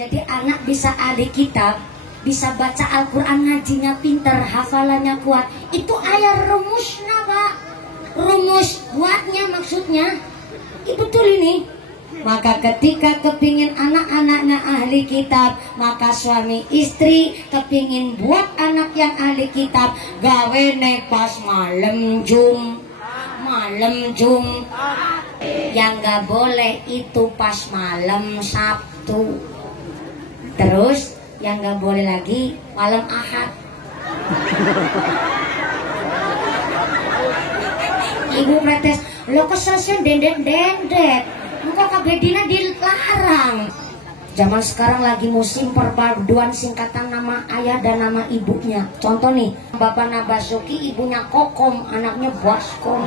Jadi anak bisa ahli kitab, bisa baca Al-Quran, ngajinya pinter, hafalannya kuat. Itu ayat rumusnya Pak. Rumus buatnya maksudnya. Betul ini. Maka ketika kepingin anak-anaknya ahli kitab, maka suami istri kepingin buat anak yang ahli kitab, gawe pas malam yang gak boleh itu pas malam Sabtu. Terus yang gak boleh lagi malam Ahad. Ibu protes, lo kesel dendet muka kabedina dilarang. Zaman sekarang lagi musim perpaduan singkatan nama ayah dan nama ibunya. Contoh nih, Bapak Nabasuki, ibunya Kokom, anaknya Baskom.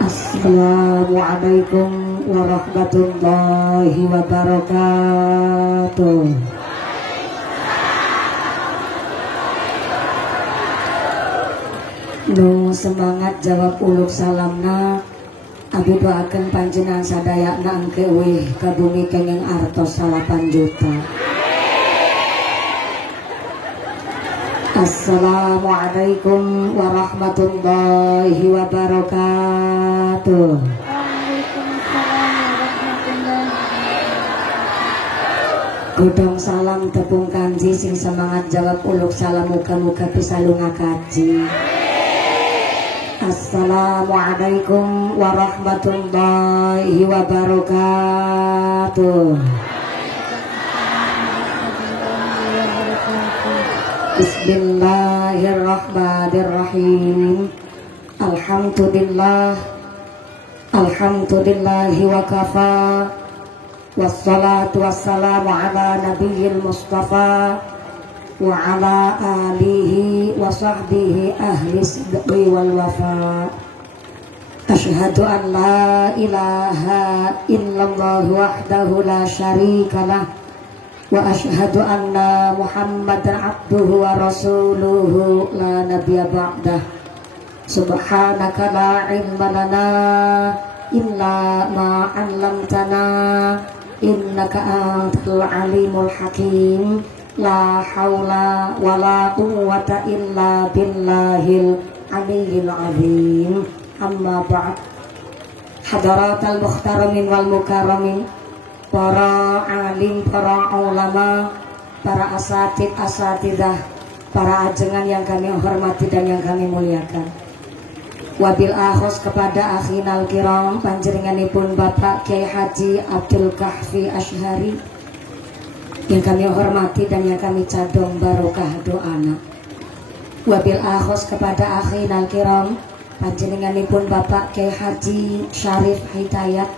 Assalamualaikum warahmatullahi wabarakatuh. Nu semangat jawab uluk salamna, abi doakeun panjenengan sadayana engke weh ka bumi kenging artos 8 juta. Assalamualaikum warahmatullahi wabarakatuh. Gudong salam tepung kanji sing semangat jawab uluk salam muka-muka pisalu ngakaji. Assalamualaikum warahmatullahi wabarakatuh. Bismillahirrahmanirrahim. Alhamdulillahi wa kafa. Wassalatu wassalamu ala nabiyil mustafa wa ala alihi wa sahbihi ahli sidqi wal wafa. Asyhadu an la ilaha illallah wahdahu la syarikalah wa asyhadu anna Muhammadan abduhu wa rasuluhu la nabiyya ba'dah. Subhanaka la ilma lana illa ma 'allamtana innaka antal alimul hakim. La haula wa la quwwata illa billahil aliyyil azim. Amma ba'd. Hadaratal mukhtaramin wal mukarramin, para alim, para ulama, para asatidah, para ajengan yang kami hormati dan yang kami muliakan. Wabil akhos kepada akhinal kiram, panjenenganipun Bapak Kiai Haji Abdul Kahfi Asyhari yang kami hormati dan yang kami cadong barokah doana. Wabil akhos kepada akhinal kiram, panjenenganipun Bapak Kiai Haji Syarif Hidayat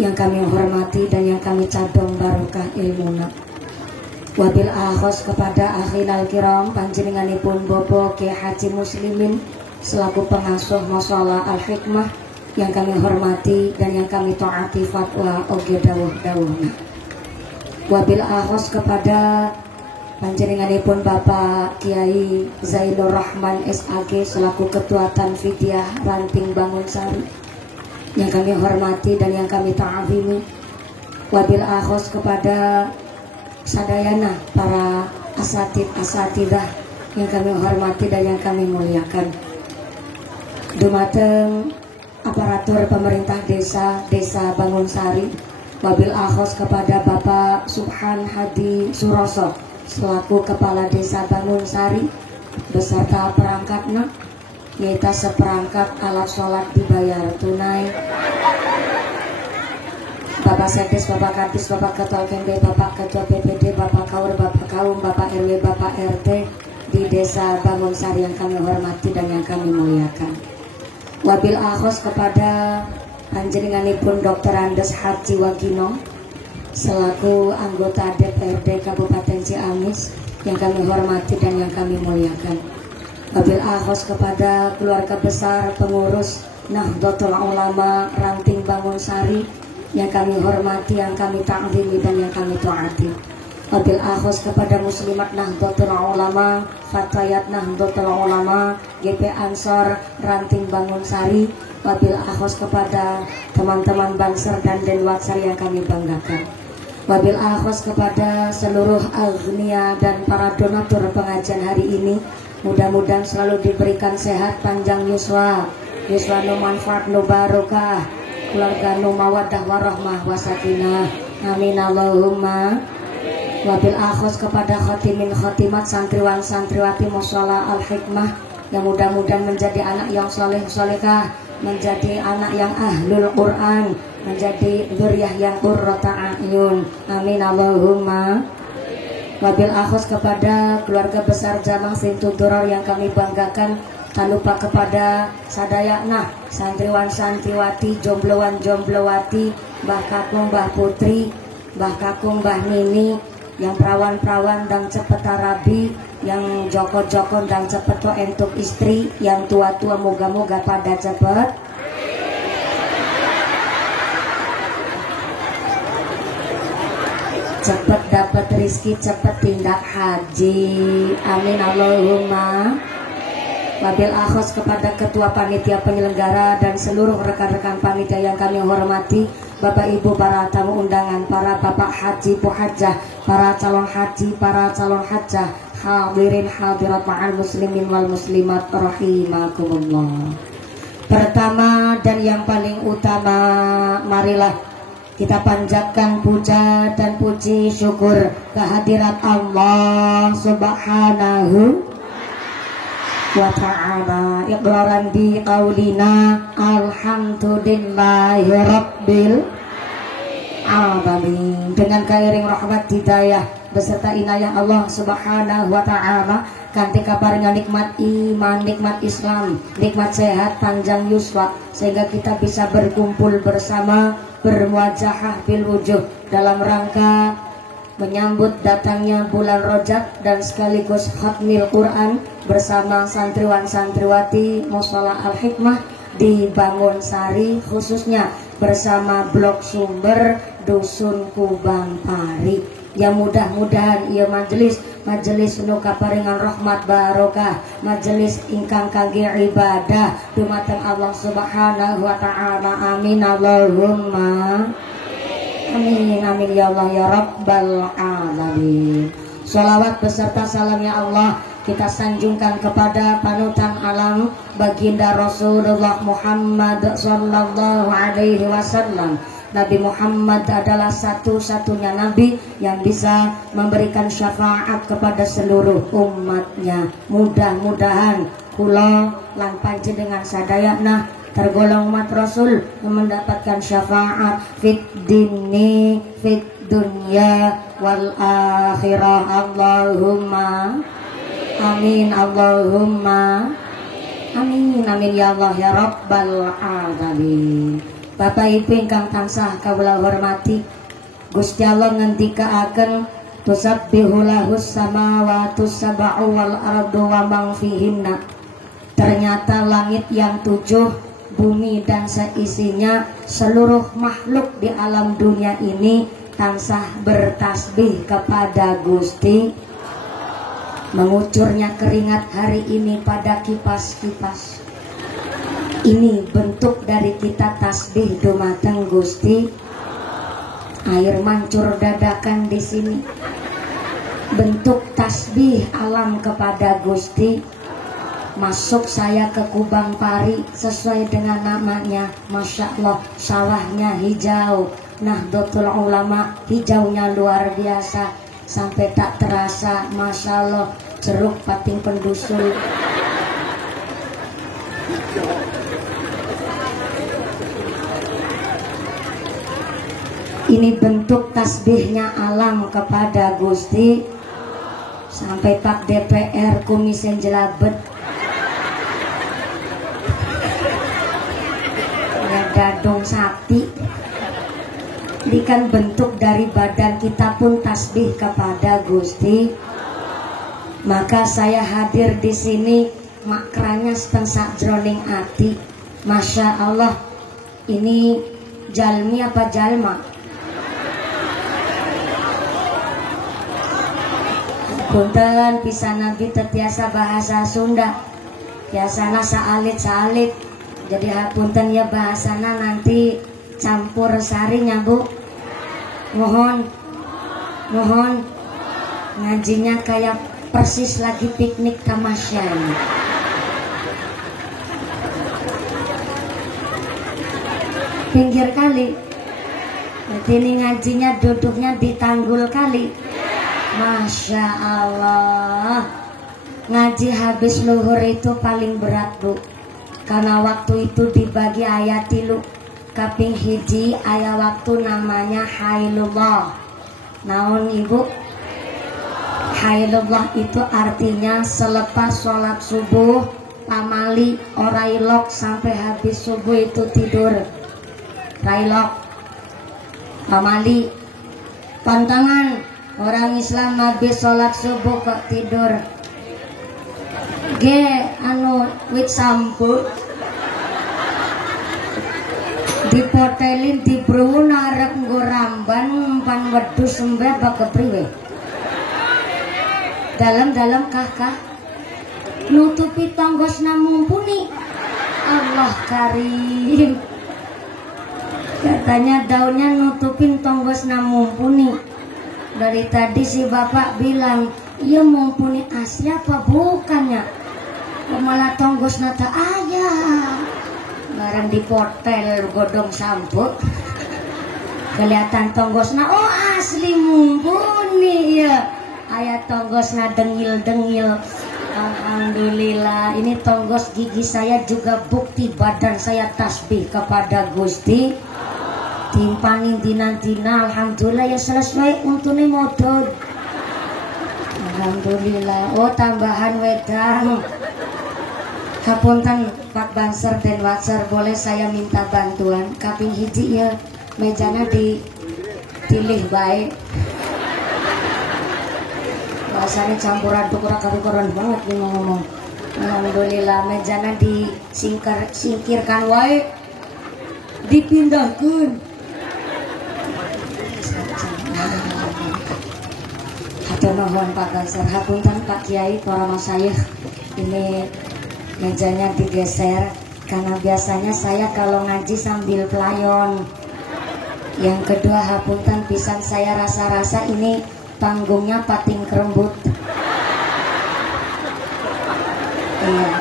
yang kami hormati dan yang kami cadong barokah ilmuna. Wabil akhos kepada akhinal kiram, panjenenganipun Bobo Kiai Haji Muslimin selaku pengasuh Masalah Al-Hikmah yang kami hormati dan yang kami taati fatwa oge dawuh-dawuhna. Wabil akhos kepada panjenenganipun Bapak Kiai Zainur Rahman SAG selaku Ketua Tanfidiyah Ranting Bangunsari yang kami hormati dan yang kami ta'zimi. Wabil akhos kepada sadayana para asatidah yang kami hormati dan yang kami muliakan. Dumateng aparatur pemerintah desa Bangunsari. Wabil akhos kepada Bapak Subhan Hadi Suroso selaku Kepala Desa Bangunsari beserta perangkatnya, yaitu seperangkat alat sholat dibayar tunai. Bapak Sekdes, Bapak Kadis, Bapak Ketua KMD, Bapak Ketua BPD, Bapak Kaur, Bapak Kaum, Bapak RW, Bapak RT di Desa Bangunsari yang kami hormati dan yang kami muliakan. Wabil akhos kepada panjenenganipun Dr. Andes Haji Wagino selaku anggota DPRD Kabupaten Ciamis yang kami hormati dan yang kami muliakan. Wabil akhos kepada keluarga besar pengurus Nahdlatul Ulama Ranting Bangunsari yang kami hormati, yang kami ta'zimi dan yang kami taati. Wabil akhos kepada muslimat Nahdlatul Ulama, fatayat Nahdlatul Ulama, GP Ansor Ranting Bangunsari. Wabil akhos kepada teman-teman Banser dan Denwaksar yang kami banggakan. Wabil akhos kepada seluruh agnia dan para donatur pengajian hari ini. Mudah-mudahan selalu diberikan sehat, panjang yuswa, yuswa nu manfaat nu barokah, keluarga nu mawaddah warahmah wasakinah. Amin Allahumma. Wabil akhos kepada khotimin khotimat, santriwan santriwati mushola al-hikmah yang mudah-mudahan menjadi anak yang soleh solehah, menjadi anak yang ahlul Quran, menjadi dzurriyyah yang qurrata a'yun. Amin Allahumma. Wabil akhos kepada keluarga besar Jamang Simtuduror yang kami banggakan, tak lupa kepada sadayana santriwan santriwati, jombloan jomblowati, Mbah Kakung Mbah Putri, Mbah Kakung Mbah Nini, yang perawan-perawan dan cepet tarabi, yang joko-jokon dan cepet to entuk istri, yang tua-tua moga-moga pada cepet dapat rizki, cepet tindak haji. Amin Allahumma. Wabil akhos kepada ketua panitia penyelenggara dan seluruh rekan-rekan panitia yang kami hormati, Bapak Ibu para tamu undangan, para bapak haji puhajah, para calon haji, para calon hajah, hadirin hadirat ma'al muslimin wal muslimat rahimakumullah. Pertama dan yang paling utama, marilah kita panjatkan puja dan puji syukur kehadirat Allah Subhanahu wa ta'ala. Iqraran bi qaulina alhamdulillahi rabbil alamin. Dengan kairing rahmat hidayah beserta inayah Allah Subhanahu wa ta'ala, kanthi kaparingan nikmat iman, nikmat Islam, nikmat sehat, panjang yuswa, sehingga kita bisa berkumpul bersama, bermuajahah bil wujuh dalam rangka menyambut datangnya bulan Rajab dan sekaligus khatmil Quran bersama santriwan santriwati Mushola Al-Hikmah di Bangunsari, khususnya bersama Blok Sumber Dusun Kubang Pari. Yang mudah-mudahan ia majelis nu kaparingan rahmat barokah, majelis ingkang kangge ibadah dumateng Allah Subhanahu wa ta'ala. Amin Allahumma. Amin amin ya Allah ya Rabbal alamin. Sholawat beserta salam ya Allah kita sanjungkan kepada panutan alam baginda Rasulullah Muhammad sallallahu alaihi wasallam. Nabi Muhammad adalah satu-satunya nabi yang bisa memberikan syafaat kepada seluruh umatnya. Mudah-mudahan kula lan panjenengan sadayana tergolong umat Rasul mendapatkan syafaat fit dini fit dunya wal akhirah. Allahumma amin Allahumma amin amin ya Allah ya Rabbal alamin. Bapak Ibu ingkang tansah kawula hormati, Gusti Allah ngendikaaken tusabbihu lahus samawati sab'u wal ardu wa man fihinna. Ternyata langit yang 7, bumi dan seisinya, seluruh makhluk di alam dunia ini tansah bertasbih kepada Gusti. Mengucurnya keringat hari ini pada kipas-kipas, ini bentuk dari kita tasbih dumateng Gusti. Air mancur dadakan di sini, bentuk tasbih alam kepada Gusti. Masuk saya ke Kubang Pari sesuai dengan namanya, Masya Allah, sawahnya hijau. Nahdlatul Ulama hijaunya luar biasa, sampai tak terasa, Masya Allah, jeruk pating pendusul. Ini bentuk tasbihnya alam kepada Gusti. Sampai Pak DPR kumisen jelabet, dadong sapi. Ini kan bentuk dari badan kita pun tasbih kepada Gusti. Maka saya hadir di sini makranya setengah sakjroning ati. Masya Allah, ini jalmi apa jalma? Punten pisan nabi terbiasa bahasa Sunda. Biasana saalit-saalit. Jadi hapunten ya bahasana nanti campur sarinya Bu. Mohon ngajinya kayak persis lagi piknik tamasyan. Pinggir kali. Jadi ini ngajinya duduknya di tanggul kali. Masya Allah. Ngaji habis luhur itu paling berat Bu. Karena waktu itu dibagi ayat tilu. Kaping hiji ayat waktu namanya Hailullah. Naon Ibu? Hailullah itu artinya selepas sholat subuh pamali orailok sampai habis subuh itu tidur. Railok pamali pantangan orang Islam habis sholat subuh kok tidur. Wit sampu dipotelin di brun arep nggo ramban pan wedhus sembe bak kepriwe. Dalam-dalam kah nutupi tonggosna mumpuni. Allah karim. Katanya daunnya nutupin tonggosna mumpuni. Dari tadi si bapak bilang, iya mumpuni asli apa bukannya? Malah tonggosna tak ayah. Barang dipotel godong sampo. Kelihatan tonggosna, oh asli mumpuni ya. Ayat tonggosna dengil-dengil. Alhamdulillah. Ini tonggos gigi saya juga bukti badan saya tasbih kepada Gusti. Timpani dina-dina alhamdulillah ya selesai untune modod. Alhamdulillah. Oh tambahan wedang. Hapunten Pak Banser dan Watser, boleh saya minta bantuan kaping hiji ya mejana dipilih baik. Bahasanya campur aduk ora banget nih ngomong. Alhamdulillah mejana disingkirkan wae dipindahkan. Hatur nuhun Pak Banser, hapunten Pak Kiai, para masyayikh. Ini mejanya digeser karena biasanya saya kalau ngaji sambil pelayon. Yang kedua hapunten pisan saya rasa-rasa ini panggungnya pating kerembut. Iya.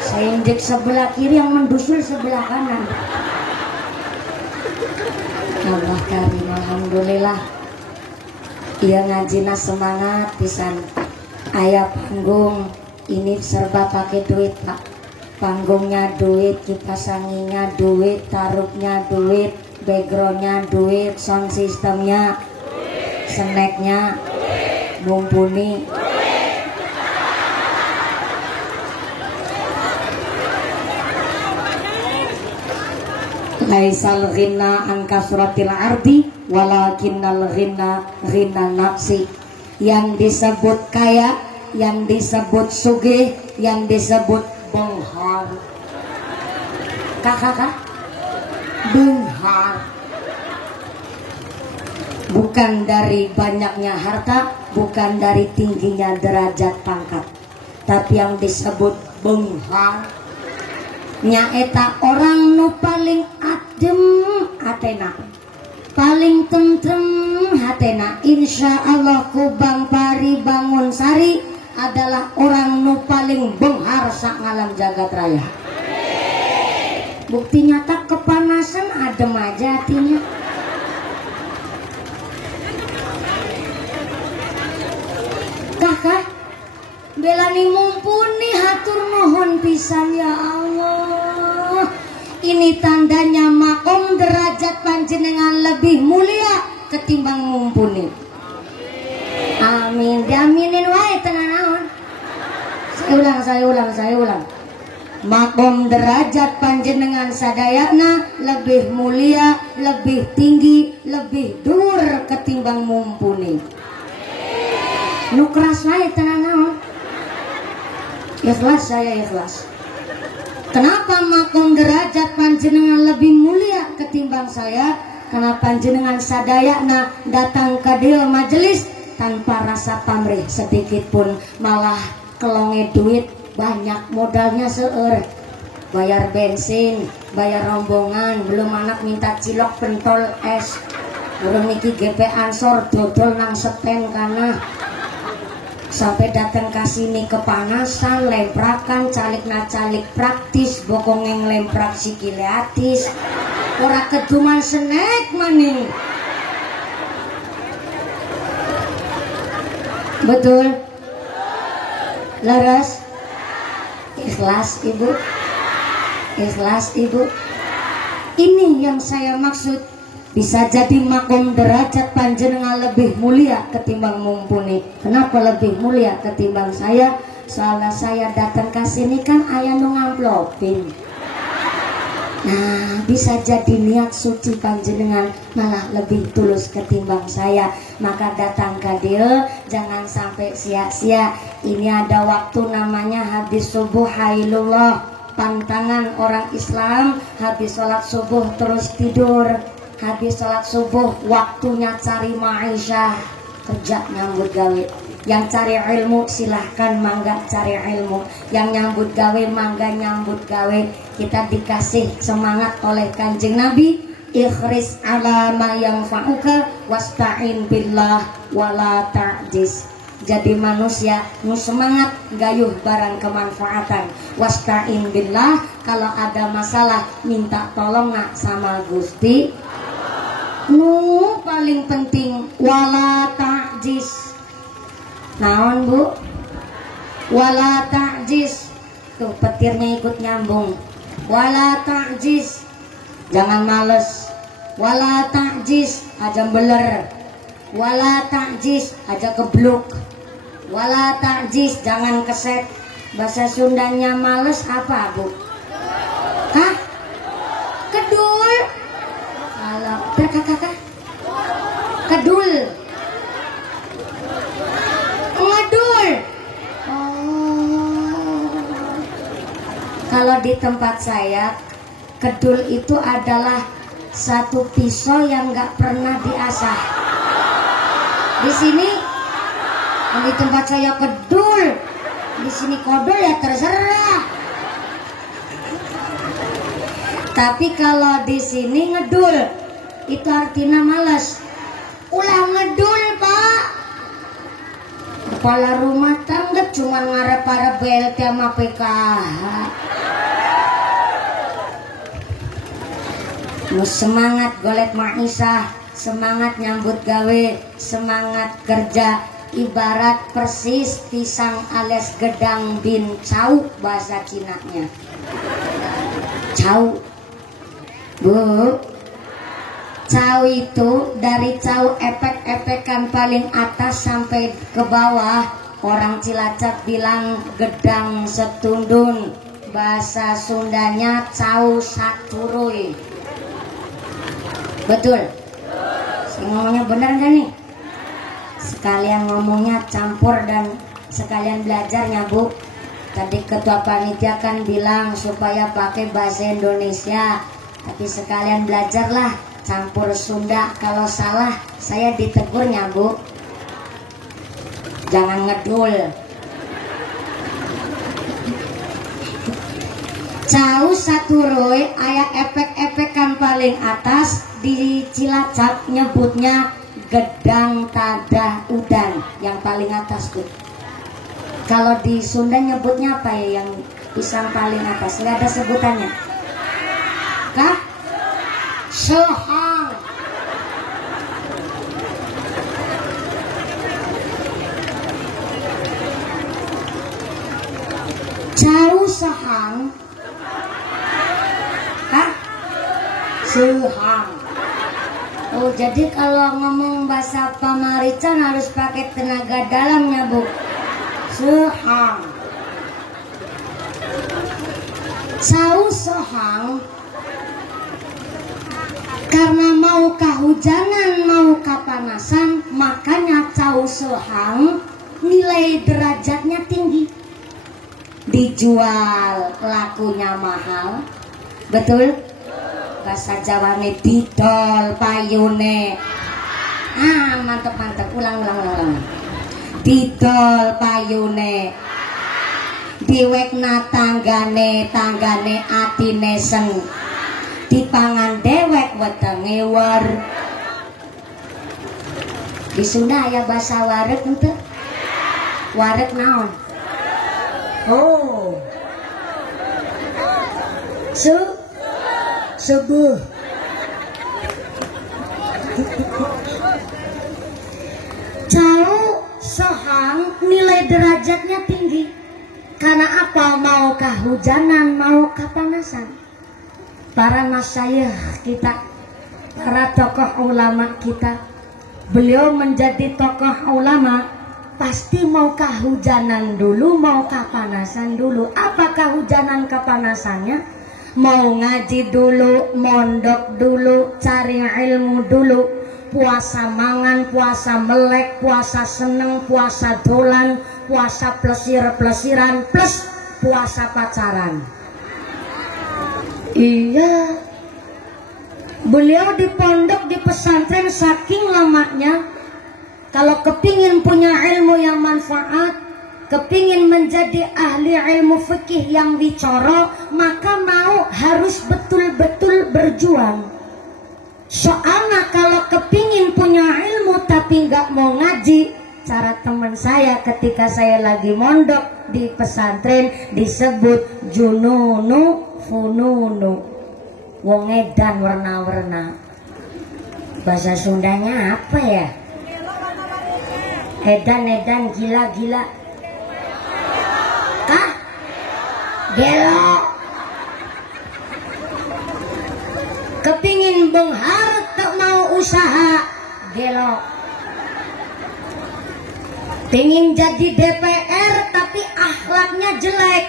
Saya injek sebelah kiri yang mendusul sebelah kanan. Allah karim, alhamdulillah. Iya ngajina semangat pisan. Ayah panggung ini serba pakai duit Pak. Panggungnya duit, kipas anginnya duit, tarupnya duit, backgroundnya duit, sound systemnya, snacknya, mumpuni. Laisal ghina an kasratil ardi walakinnal ghina ghina nafsi. Yang disebut kaya, yang disebut sugih, yang disebut benghar. Kakak benghar. Bukan dari banyaknya harta, bukan dari tingginya derajat pangkat, tapi yang disebut benghar nyaeta orang nu paling adem atena, paling tentrem hatena. Insya Allah Kubang Pari Bangun Sari adalah orang nu paling benghar sak ngalam jagat raya. Bukti nyata kepanasan adem aja hatinya. Kakak belani mumpuni hatur nuhun pisan ya Allah. Ini tandanya makom derajat panjenengan lebih mulia ketimbang mumpuni. Amin. Diaminin wae tenan naon. Saya ulang. makom derajat panjenengan sadayana lebih mulia, lebih tinggi, lebih dur ketimbang mumpuni. Nu keras wae tenan naon? Ikhlas, saya ikhlas. Kenapa makom derajat panjenengan lebih mulia ketimbang saya? Karena panjenengan sadayana datang ke dia majelis tanpa rasa pamrih sedikit pun, malah kelonge duit banyak, modalnya seueur, bayar bensin, bayar rombongan, belum anak minta cilok pentol es, belum niki GP ansor dodol nang seten kana, sampai datang ke sini kepanasan, lemprakan, calik na calik praktis, bokongeng lemprak sikileatis, ora keduman senek maning. Betul? Laras? Ikhlas ibu? Ikhlas ibu? Ini yang saya maksud. Bisa jadi makom derajat panjenengan lebih mulia ketimbang mumpuni. Kenapa lebih mulia ketimbang saya? Soalnya saya datang ke sini kan aya nu ngamplopin. Nah, bisa jadi niat suci panjenengan malah lebih tulus ketimbang saya. Maka datang ke dia, jangan sampai sia-sia. Ini ada waktu namanya habis subuh hailullah. Pantangan orang Islam, habis sholat subuh terus tidur. Habis sholat subuh waktunya cari ma'isyah, kerja nyambut gawe. Yang cari ilmu silahkan mangga cari ilmu, yang nyambut gawe mangga nyambut gawe. Kita dikasih semangat oleh Kanjeng Nabi, ikhris ala ma yanfa'uka wasta'in billah wala ta'jiz. Jadi manusia nu semangat gayuh barang kemanfaatan, wasta'in billah, kalau ada masalah minta tolong nak sama Gusti. Nu paling penting wala ta'jiz. Naon bu? Wala ta'jiz. Tuh petirnya ikut nyambung. Wala ta'jiz, jangan males. Wala ta'jiz, aja beler. Wala ta'jiz, aja kebluk. Wala ta'jiz, jangan keset. Bahasa Sundanya males apa bu? Hah? Kedul? Kalau kakak kedul. Ngedul. Oh. Kalau di tempat saya, kedul itu adalah satu pisau yang nggak pernah diasah. Di sini, di tempat saya kedul, di sini kodul ya terserah. Tapi kalau di sini ngedul, itu artinya malas. Ulah ngedul pak. Kepala rumah tangga cuma ngarep-arep BLT sama PKH. Semangat golek ma'isyah, semangat nyambut gawe, semangat kerja. Ibarat persis pisang alias gedang bin cau bahasa Cinanya. Cau. Bu, cau itu dari cau epek-epekan paling atas sampai ke bawah. Orang Cilacap bilang gedang setundun. Bahasa Sundanya cau saturuy. Betul? Ngomongnya benar gak nih? Sekalian ngomongnya campur dan sekalian belajarnya bu. Tadi ketua panitia kan bilang supaya pakai bahasa Indonesia. Tapi sekalian belajarlah campur Sunda. Kalau salah saya ditegurnya bu. Jangan ngedul. Cau saturoy aya epek-epekan paling atas. Di Cilacap nyebutnya gedang tadah udan yang paling atas tuh. Kalau di Sunda nyebutnya apa ya yang pisang paling atas? Nggak ada sebutannya. Kah? Sehang. Cau sehang. Hah? Sehang. Oh, jadi kalau ngomong bahasa Pamarican harus pakai tenaga dalamnya, Bu. Sehang. Cau sohang karena mau kehujanan mau kepanasan, makanya cau sohang nilai derajatnya tinggi, dijual lakunya mahal. Betul? Bahasa Jawane didol payune. Mantep ulang. Didol payune, diwekna tanggane atine seng, dipangan dewek wetenge war. Di Sunda ya bahasa wareg ente. Wareg naon? Oh. Sebuh. Cau sohang nilai derajatnya tinggi. Karena apa? Mau kehujanan, mau kepanasan. Para masyayikh kita, para tokoh ulama kita, beliau menjadi tokoh ulama pasti mau kehujanan dulu, mau kepanasan dulu. Apa kehujanan kepanasannya? Mau ngaji dulu, mondok dulu, cari ilmu dulu, puasa mangan, puasa melek, puasa seneng, puasa dolan, puasa plesir-plesiran, plus puasa pacaran. Iya, beliau di pondok, di pesantren saking lamanya, kalau kepingin punya ilmu yang manfaat, kepingin menjadi ahli ilmu fikih yang dicoro, maka mau harus betul-betul berjuang. Soalnya kalau kepingin punya ilmu tapi nggak mau ngaji, cara teman saya ketika saya lagi mondok di pesantren disebut jununu fununu, wong edan warna-warna. Bahasa Sundanya apa ya? Edan gila-gila. Hah? Gelo. Kepingin benghar tak mau usaha, gelo. Pingin jadi DPR tapi akhlaknya jelek,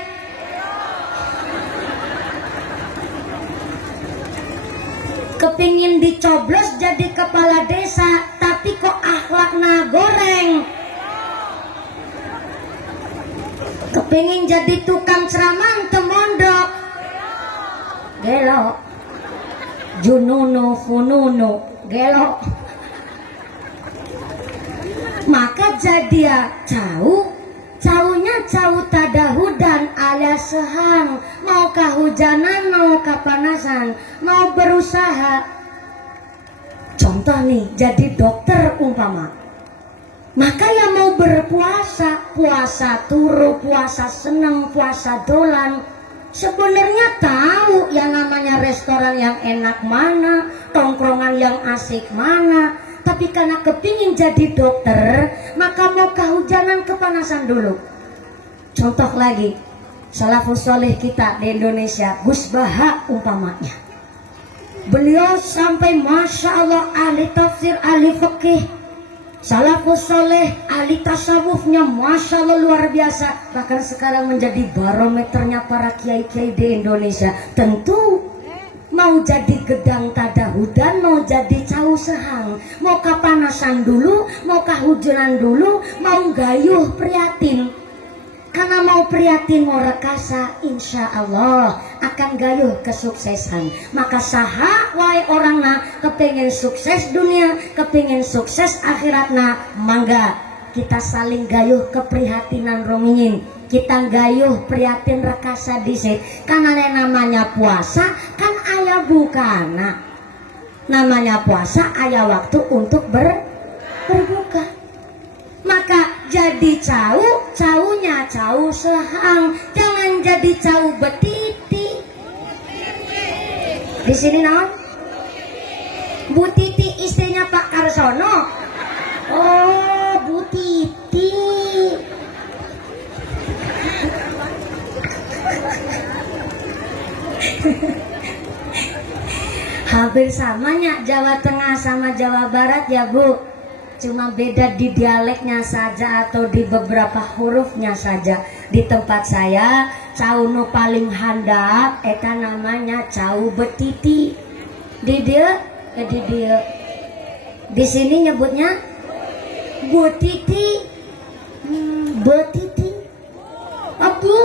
kepingin dicoblos jadi kepala desa tapi kok akhlaknya goreng, kepingin jadi tukang ceramah temondok, gelo. Jununu fununu, gelo. Maka jadi ya caunya cau tadahudan alias sehang, mau kehujanan mau kepanasan, mau berusaha. Contoh nih, jadi dokter umpama, maka ya mau berpuasa, puasa turu, puasa seneng, puasa dolan. Sebenarnya tahu yang namanya restoran yang enak mana, tongkrongan yang asik mana, tapi karena kepingin jadi dokter, maka mau kehujanan kepanasan dulu. Contoh lagi, salafus soleh kita di Indonesia, Gus Baha umpamanya, beliau sampai masya Allah ahli tafsir, ahli fikih, salafus soleh, ahli tasawufnya masya Allah luar biasa. Bahkan sekarang menjadi barometernya para kiai-kiai di Indonesia. Tentu mau jadi gedang tadahudan, mau jadi cau sehang, mau kepanasan dulu, mau kehujanan dulu, mau gayuh prihatin. Karena mau prihatin mau rekasa, insya Allah akan gayuh kesuksesan. Maka saha wae orangna kepingin sukses dunia, kepingin sukses akhiratna, mangga kita saling gayuh keprihatinan romingin, kita gayuh prihatin rekasa disik. Karena namanya puasa kan aya bukana, namanya puasa aya waktu untuk berbuka. Maka jadi caunya cau sehang, jangan jadi cau betiti. Di sini non, Bu Titi istrinya Pak Karsono. Oh, Bu Titi. Hampir samanya Jawa Tengah sama Jawa Barat ya Bu. Cuma beda di dialeknya saja atau di beberapa hurufnya saja. Di tempat saya cau nu paling handap eta namanya cau betiti. Di sini nyebutnya butiti. Betiti. Abu.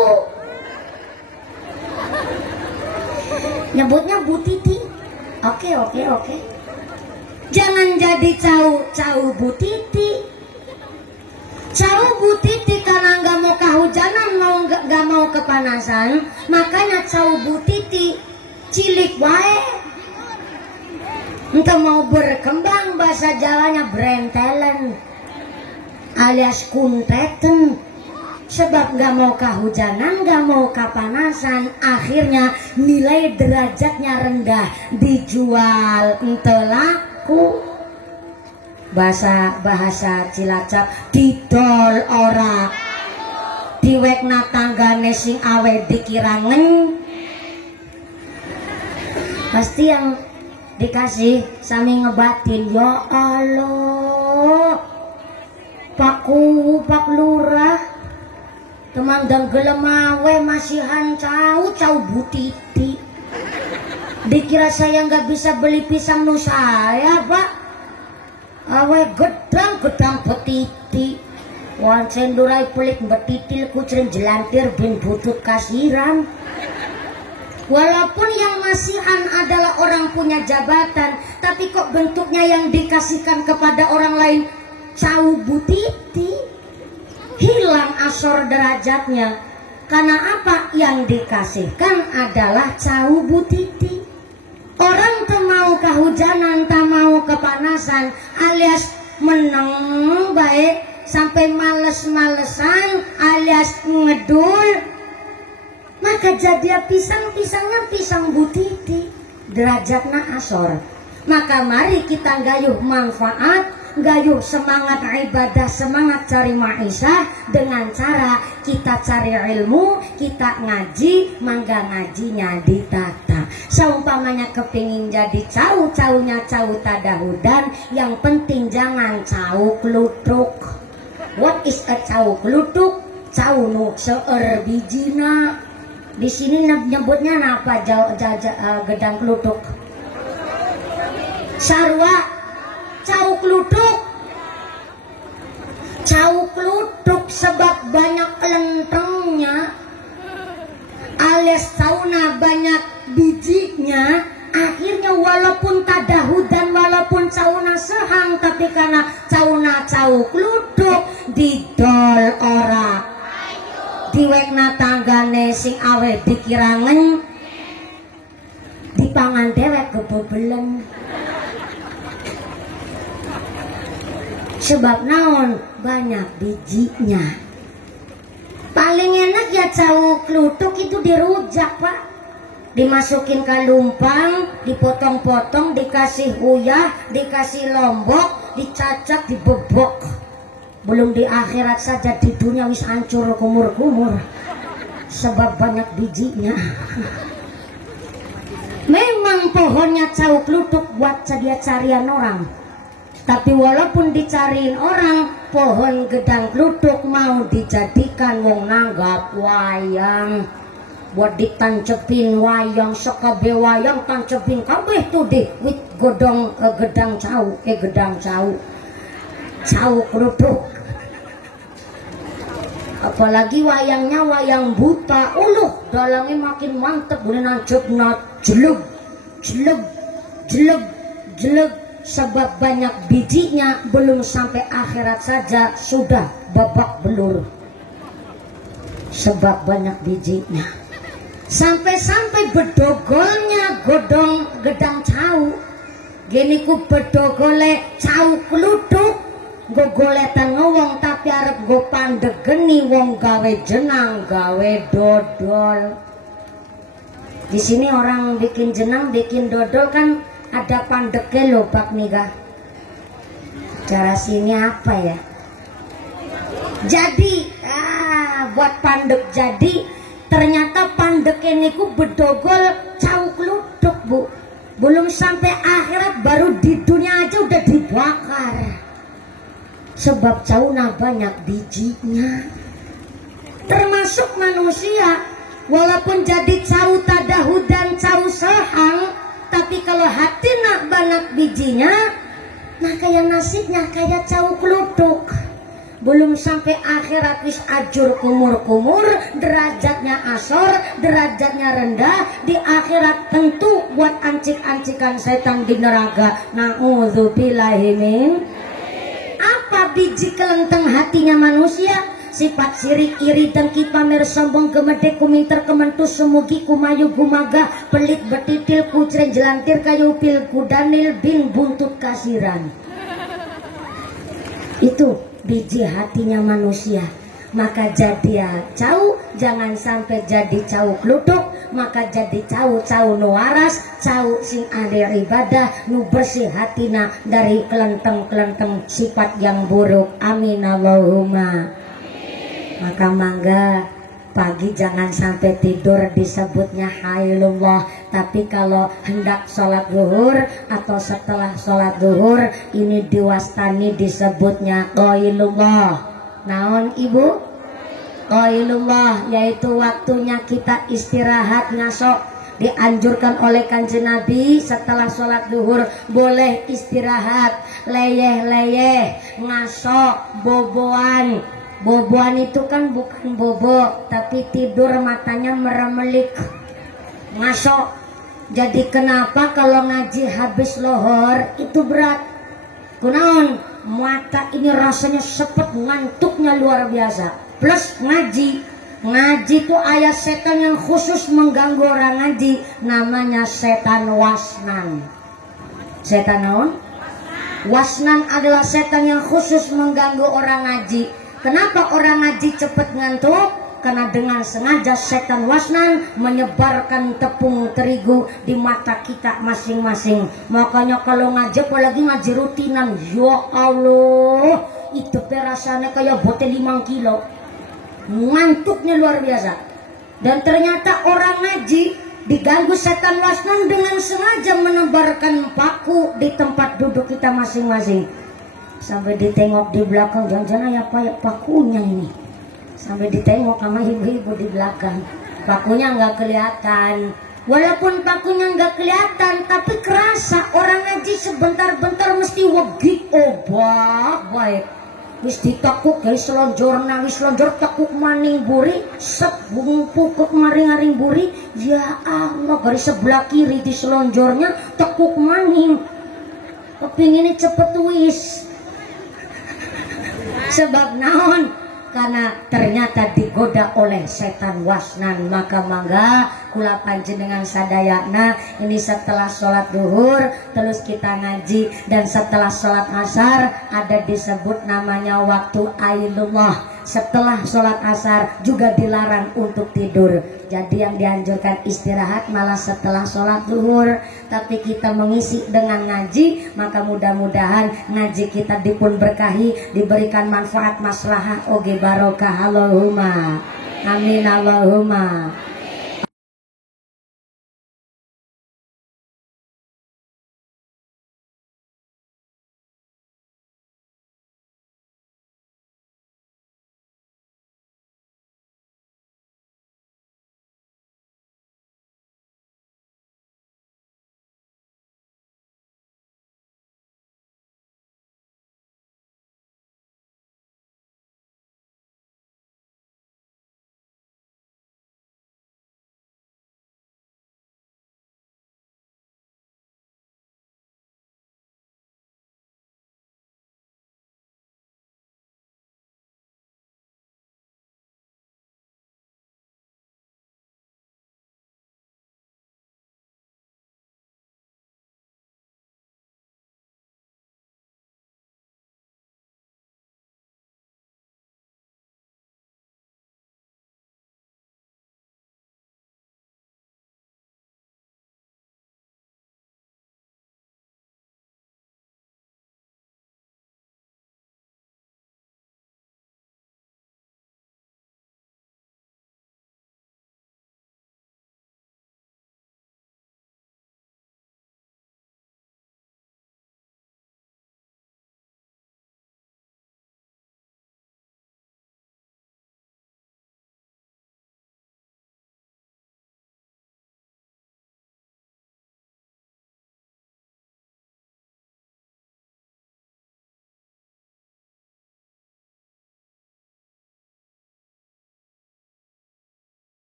Nyebutnya butiti. Oke. Jangan jadi cau butiti. Cau butiti karena nggak mau kehujanan, nggak mau kepanasan, makanya cau butiti cilik wae. Entah mau berkembang, bahasa Jawanya brentelen alias kunteten. Sebab nggak mau kehujanan, nggak mau kepanasan, akhirnya nilai derajatnya rendah, dijual ente laku. Bahasa Cilacap didol ora, diwekna tanggane sing awe dikirangen. Pasti yang dikasih sami ngebatin, ya Allah Pak Lurah temandang gelem awe masihan cau butiti. Dikira saya nggak bisa beli pisang nu saya, Pak. Awe gedang petiti. Wan cendurai pelik betitil kucing jelantir bin butut kasiran. Walaupun yang masihan adalah orang punya jabatan, tapi kok bentuknya yang dikasihkan kepada orang lain cau butiti. Hilang asor derajatnya. Karena apa? Yang dikasihkan adalah cau butiti. Orang tak mau kehujanan, tak mau kepanasan, alias meneng baik sampai males-malesan alias ngedul, maka jadi pisangnya pisang butiti, derajatnya asor. Maka mari kita gayuh manfaat, gayuh semangat ibadah, semangat cari maisha dengan cara kita cari ilmu, kita ngaji, mangga ngajinya ditata. Seumpamanya kepingin jadi caunya cau tadahudan, yang penting jangan cau klutuk. What is a cau klutuk? Cau nu seueur bijina. Di sini nyebutnya apa gedang klutuk? Sarwa. Cau klutuk. Cau klutuk sebab banyak lentengnya, alias cauna banyak bijinya, akhirnya walaupun tadahudan, walaupun cauna sehang, tapi karena cauna cau klutuk didol ora, diwekna tanggane sing awe dikirangen, dipangan dewek kebobelen. Sebab naon banyak bijinya. Paling enak ya cau klutuk itu dirujak, Pak. Dimasukin ke lumpang, dipotong-potong, dikasih uyah, dikasih lombok, dicacak, dibebok. Belum di akhirat saja, di dunia wis hancur kumur-kumur. Sebab banyak bijinya. Memang pohonnya cau klutuk buat dia carian orang. Tapi walaupun dicariin orang, pohon gedang klutuk mau dijadikan wong nanggap wayang. Buat ditancepin wayang, sekabe wayang tancepin kabeh tuh di wit godong gedang cau. Cau klutuk. Apalagi wayangnya wayang buta, dalangnya makin mantep, boleh nancep jelek. Sebab banyak bijinya, belum sampai akhirat saja sudah babak belur. Sebab banyak bijinya. Sampai-sampai bedogolnya godong gedang cau. Gini ku bedogole cau klutuk. Gogoletan ngowong tapi arep go pandegeni wong gawe jenang, gawe dodol. Di sini orang bikin jenang, bikin dodol kan ada pandeke loh Pak Niga. Cara sini apa ya? Jadi buat pandek jadi ternyata pandeke niku bedogol cau klutuk, Bu. Belum sampai akhirat, baru di dunia aja udah dibakar. Sebab cauna banyak bijinya. Termasuk manusia Walaupun jadi cau tadahu dan cau sahang, tapi kalau hati nak banyak bijinya, nah kayak nasibnya kayak cau keluduk. Belum sampai akhirat wis ajur kumur-kumur, derajatnya asor, derajatnya rendah. Di akhirat tentu buat ancik-ancikan setan di neraka. Na'udzubillahi min. Apa biji kelenteng hatinya manusia? Sifat sirik, iri, dengki, pamer, sombong, gemedek, kuminter, kementus, semugi, kumayu, gumaga, pelit, betitil, kucren, jelantir, kayu, pil, kudanil, bin, buntut, kasiran. Itu biji hatinya manusia. Maka jadi ya cau, jangan sampai jadi cau kluduk. Maka jadi cau nu waras, cau sing ahli ibadah, nu bersih hatina dari kelenteng-kelenteng sifat yang buruk. Amin Allahumma. Maka mangga pagi jangan sampai tidur disebutnya hailullah. Tapi kalau hendak sholat zuhur atau setelah sholat zuhur, ini diwastani disebutnya qailullah. Naon ibu? Qailullah, yaitu waktunya kita istirahat ngasok. Dianjurkan oleh Kanjeng Nabi setelah sholat zuhur boleh istirahat, leyeh-leyeh, ngasok, boboan. Boboan itu kan bukan bobo, tapi tidur matanya meremelik, ngasok. Jadi kenapa kalau ngaji habis lohor itu berat? Kunaon? Mata ini rasanya sepet, ngantuknya luar biasa. Plus ngaji itu ayat setan yang khusus mengganggu orang ngaji, namanya setan wasnan. Setan naon? Wasnan adalah setan yang khusus mengganggu orang ngaji. Kenapa orang ngaji cepat ngantuk? Karena dengan sengaja setan wasnan menyebarkan tepung terigu di mata kita masing-masing. Makanya kalau ngaji, apalagi ngaji rutinan, ya Allah, itu rasanya kayak botel 5 kilo. Ngantuknya luar biasa. Dan ternyata orang ngaji diganggu setan wasnan dengan sengaja menebarkan paku di tempat duduk kita masing-masing. Sampai ditengok di belakang, jangan-jangan ya pakunya ini. Sampai ditengok sama ibu-ibu di belakang, pakunya nggak kelihatan. Walaupun pakunya nggak kelihatan, tapi kerasa orang ngaji sebentar-bentar mesti wegik obah baik. Wis ditakuk guys selonjorna, wis selonjor takuk maning buri, sep pukuk maring-aring buri. Ya Allah, dari sebelah kiri di selonjornya takuk maning. Kepinginnya cepet wis. Sebab naon? Karena ternyata digoda oleh setan wasnan. Maka mangga kula panjenengan sadayana ini setelah sholat duhur terus kita ngaji, dan setelah sholat asar ada disebut namanya waktu ailullah. Setelah sholat asar juga dilarang untuk tidur. Jadi yang dianjurkan istirahat malah setelah sholat duhur. Tapi kita mengisi dengan ngaji, maka mudah-mudahan ngaji kita dipun berkahi, diberikan manfaat maslahah oge barokah. Allahumma amin Allahumma.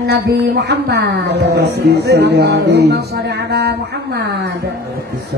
Nabi Muhammad. Allahumma sholli ala Muhammad.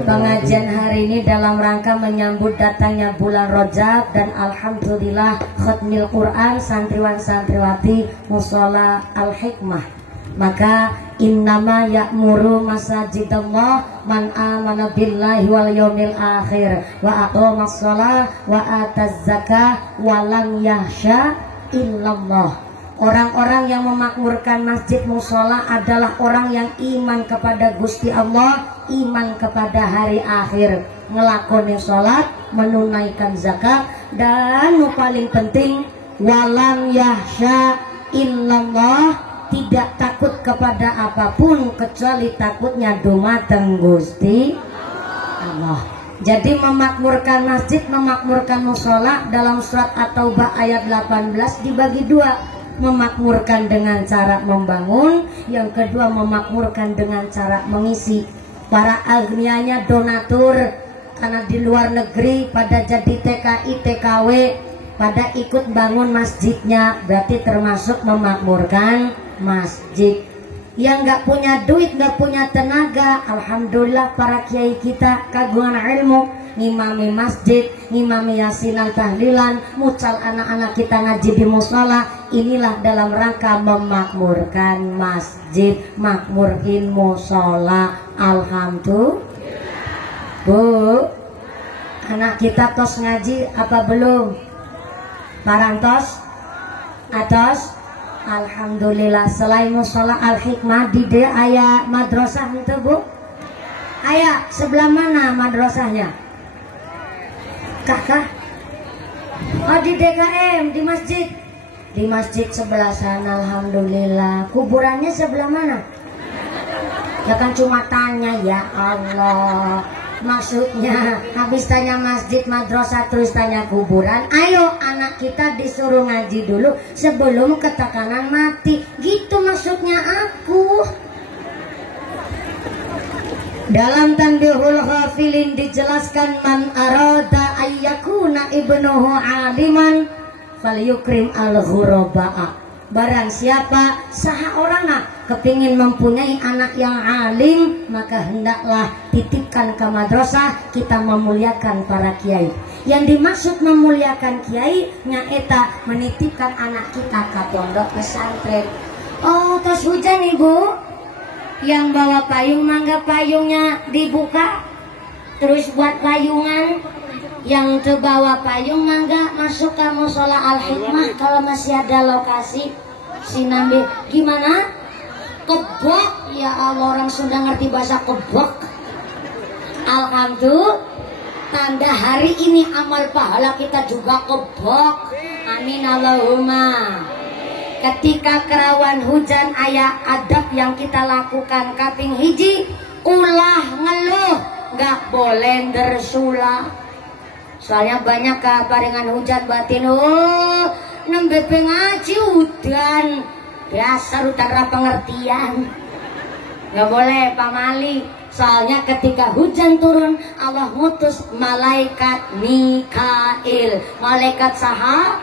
Pengajian hari ini dalam rangka menyambut datangnya bulan Rajab dan alhamdulillah khatmil Quran santriwan santriwati Mushola Al-Hikmah. Maka innama ya'muru masajidallah man amana billahi wal yaumil akhir wa aqamas shalah wa ataz zakah wa lam yahsya illallah. Orang-orang yang memakmurkan masjid mushola adalah orang yang iman kepada Gusti Allah, iman kepada hari akhir, ngelakoni sholat, menunaikan zakat, dan yang paling penting walam yahsya illallah, tidak takut kepada apapun kecuali takutnya dumateng Gusti Allah. Jadi memakmurkan masjid, memakmurkan mushola dalam surat At-Taubah ayat 18 dibagi dua. Memakmurkan dengan cara membangun, yang kedua memakmurkan dengan cara mengisi. Para agnianya donatur karena di luar negeri pada jadi TKI TKW pada ikut bangun masjidnya, berarti termasuk memakmurkan masjid. Yang nggak punya duit, nggak punya tenaga, alhamdulillah para kiai kita kagungan ilmu, ngimami masjid, ngimami yasinan tahlilan, mucal anak-anak kita ngaji di mushola. Inilah dalam rangka memakmurkan masjid, makmurin mushola. Alhamdulillah. Bu, anak kita tos ngaji apa belum? Parantos? Atos? Alhamdulillah. Selain mushola Al-Hikmah di de aya madrasah itu bu? Aya sebelah mana madrasahnya? Kakak? Oh di DKM, di masjid. Di masjid sebelah sana. Alhamdulillah. Kuburannya sebelah mana? Ya kan cuma tanya, ya Allah. Maksudnya habis tanya masjid madrasah terus tanya kuburan. Ayo anak kita disuruh ngaji dulu sebelum ketekanan mati. Gitu maksudnya aku. Dalam Tanbihul Ghafilin dijelaskan man arada ayyakuna ibnuhu aliman falyukrim al-ghuraba'a. Barang siapa saha orangna kepingin mempunyai anak yang alim, maka hendaklah titipkan ke madrasah. Kita memuliakan para kiai. Yang dimaksud memuliakan kiai nyaeta menitipkan anak kita ke pondok pesantren. Oh, tos hujan ibu. Yang bawa payung mangga payungnya dibuka terus buat payungan. Yang terbawa payung mangga masuk ke mushola Al-Hikmah kalau masih ada lokasi. Sinambi gimana? Kebok. Ya Allah, orang Sunda ngerti bahasa kebok. Alhamdulillah. Tanda hari ini amal pahala kita juga kebok. Amin Allahumma. Ketika kerawan hujan aya adab yang kita lakukan. Kaping hiji, ulah ngeluh, gak boleh dersula. Soalnya banyak kabarengan hujan batin. Oh, nembe pengaji udan. Dasar udah pengertian. Gak boleh pamali. Soalnya ketika hujan turun, Allah ngutus malaikat Mikail. Malaikat saha?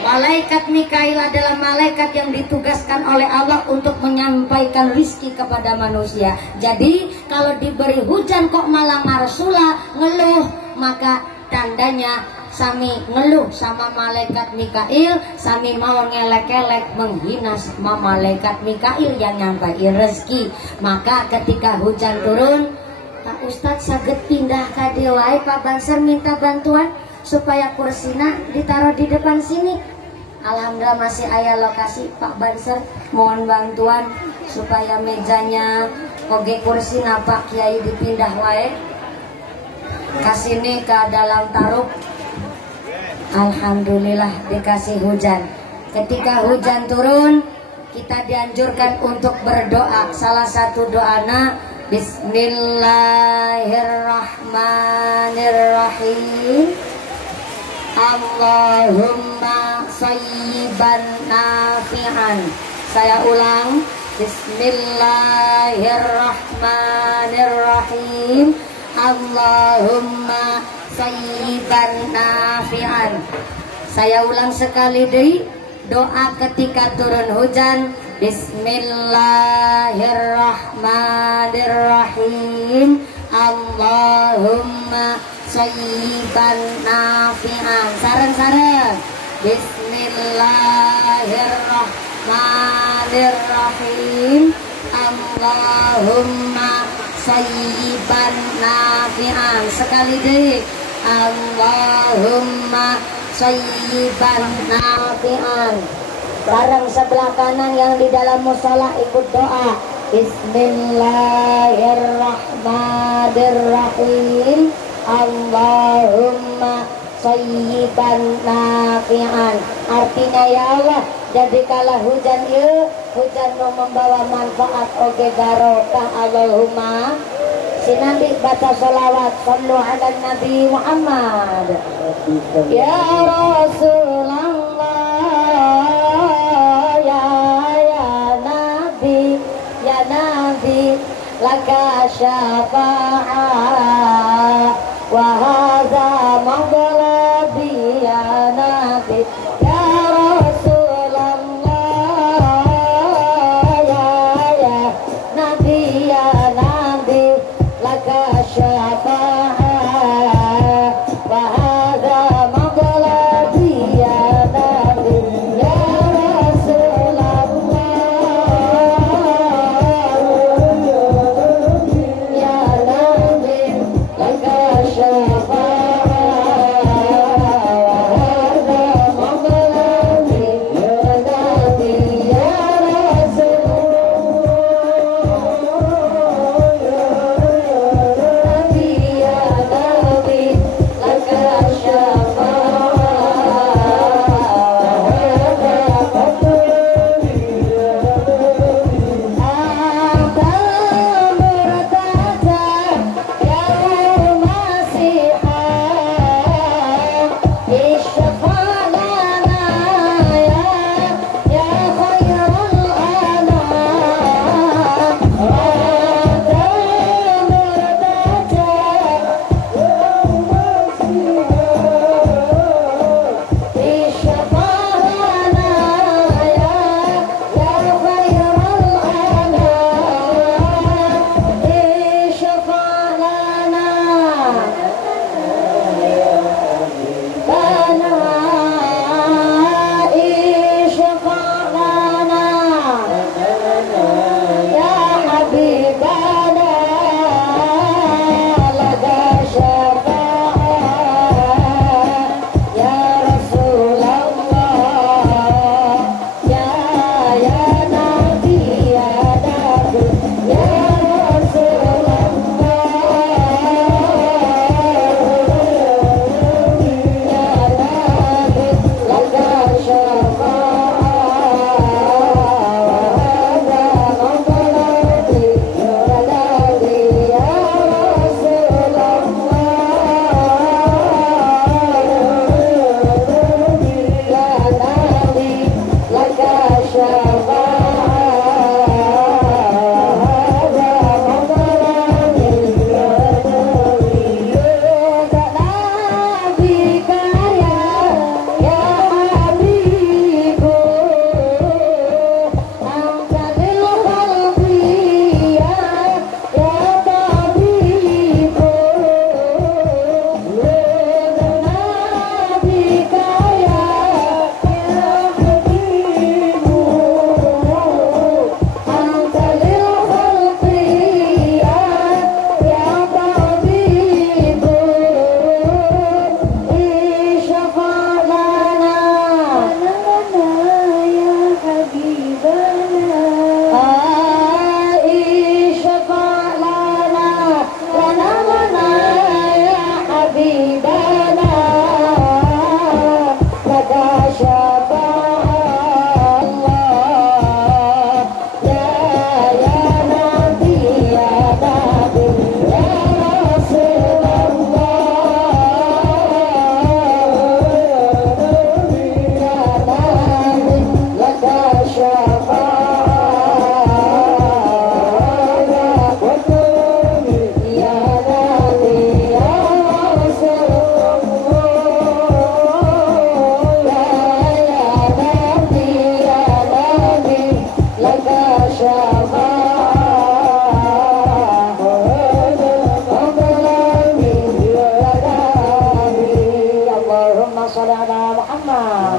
Malaikat Mikail adalah malaikat yang ditugaskan oleh Allah untuk menyampaikan rizki kepada manusia. Jadi kalau diberi hujan kok malah marsula ngeluh, maka tandanya sami ngeluh sama malaikat Mikail, sami mau ngelek-elek menghina sama malaikat Mikail yang nyampaikan rezeki. Maka ketika hujan turun, Pak Ustadz saged pindah ke Dewai, Pak Banser minta bantuan supaya kursina ditaruh di depan sini. Alhamdulillah masih ada lokasi, Pak Banser mohon bantuan supaya mejanya oge kursina Pak Kiai dipindah wae kasini ke dalam taruk. Alhamdulillah dikasih hujan. Ketika hujan turun, kita dianjurkan untuk berdoa. Salah satu doana Bismillahirrahmanirrahim. Allahumma sayyiban nafi'an. Saya ulang. Bismillahirrahmanirrahim. Allahumma sayyiban nafi'an. Saya ulang sekali deui. Doa ketika turun hujan. Bismillahirrahmanirrahim. Allahumma sayyiban nafi'an. Sareng-sareng. Bismillahirrahmanirrahim. Allahumma sayyiban nafi'an. Sekali deui. Allahumma sayyiban nafi'an. Barang sebelah kanan yang di dalam musola ikut doa. Bismillahirrahmanirrahim. Allahumma sayyiban nafi'an. Artinya ya Allah, jadikanlah hujan ieu hujan nu membawa manfaat oge barokah. Allahumma. Si Nabi baca sholawat, sallu ala Nabi Muhammad. Ya Rasulullah, ya Nabi, ya Nabi, laka syafa'ah wa hadza maghlabi ya Nabi. Ya Rasulullah, ya Nabi, ya Nabi, laka syafa'ah wa hadza maghlabi ya Nabi. Ya Rasulullah, ya Nabi, laka syafa'ah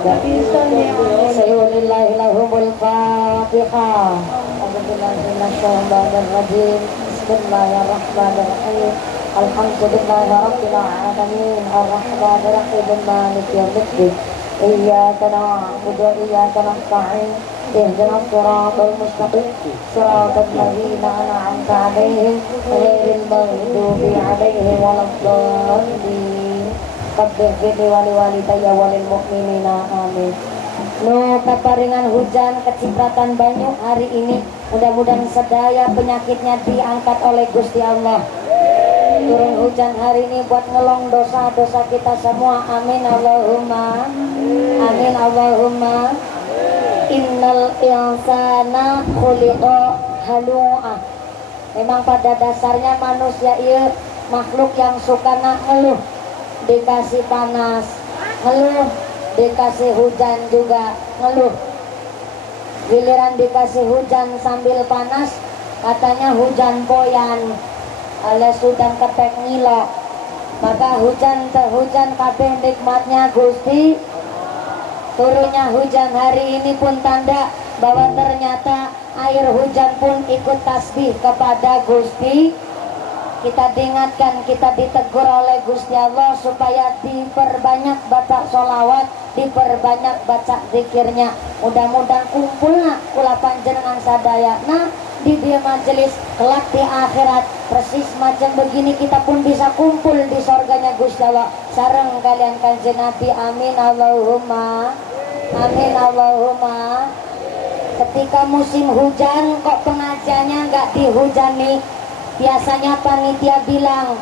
Sayyulillahi lahumul fatihah. Bismillahirrahmanirrahim. Bismillahirrahmanirrahim. Alhamdulillahi rabbil alamin. Arrahmanirrahim. Maliki yaumiddin. Iyyaka na'budu wa iyyaka nasta'in. Ihdinas siratal mustaqim. Siratal ladzina an'amta 'alaihim ghairil maghdubi 'alaihim waladdallin. Rabbir fili wali walidayya walil mu'minina amin. No paparingan hujan kecipratan banyu hari ini, mudah-mudahan sedaya penyakitnya diangkat oleh Gusti Allah. Turun hujan hari ini buat ngelong dosa-dosa kita semua, amin Allahumma amin Allahumma. Innal insana khuliqa halu'a. Memang pada dasarnya manusia ia makhluk yang suka ngeluh. Dikasih panas ngeluh, dikasih hujan juga ngeluh. Giliran dikasih hujan sambil panas katanya hujan poyan alias hujan ketek ngilo. Maka hujan kabeh nikmatnya Gusti. Turunnya hujan hari ini pun tanda bahwa ternyata air hujan pun ikut tasbih kepada Gusti. Kita diingatkan, kita ditegur oleh Gusti Allah supaya diperbanyak baca sholawat, diperbanyak baca zikirnya. Mudah-mudahan kumpulna kula panjenengan sadaya di dia majelis kelak di akhirat persis macam begini, kita pun bisa kumpul di surganya Gusti Allah sareng kalian kanjeng Nabi, amin Allahumma amin Allahumma. Ketika musim hujan kok pengajiannya nggak dihujani, biasanya panitia bilang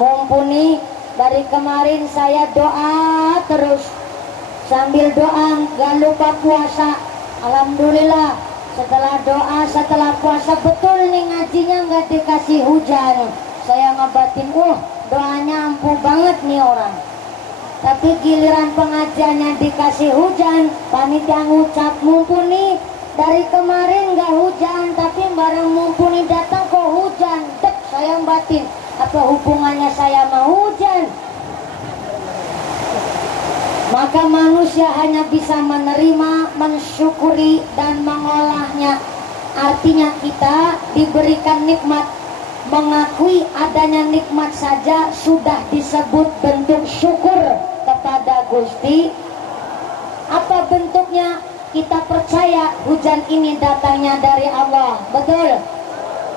mumpuni dari kemarin saya doa terus, sambil doa nggak lupa puasa. Alhamdulillah setelah doa, setelah puasa betul nih ngajinya nggak dikasih hujan. Saya ngebatin, doanya ampuh banget nih orang. Tapi giliran pengajiannya dikasih hujan, panitia ngucap mumpuni dari kemarin nggak hujan, tapi bareng mumpuni datang kok hujan. Dek, saya batin, apa hubungannya saya mau hujan? Maka manusia hanya bisa menerima, mensyukuri, dan mengolahnya. Artinya kita diberikan nikmat, mengakui adanya nikmat saja sudah disebut bentuk syukur kepada Gusti. Apa bentuknya? Kita percaya hujan ini datangnya dari Allah, betul?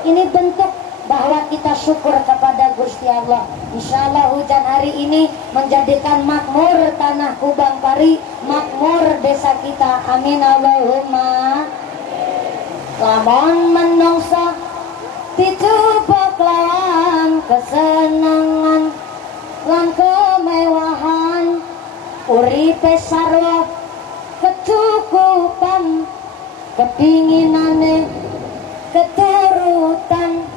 Ini bentuk bahwa kita syukur kepada Gusti Allah. Insya Allah hujan hari ini menjadikan makmur tanah Kubang Pari, makmur desa kita, amin Allahumma. Lamun menungso dicoba lawan kesenangan lan kemewahan, uripe sarwa kecukupan, kepinginane keturutan.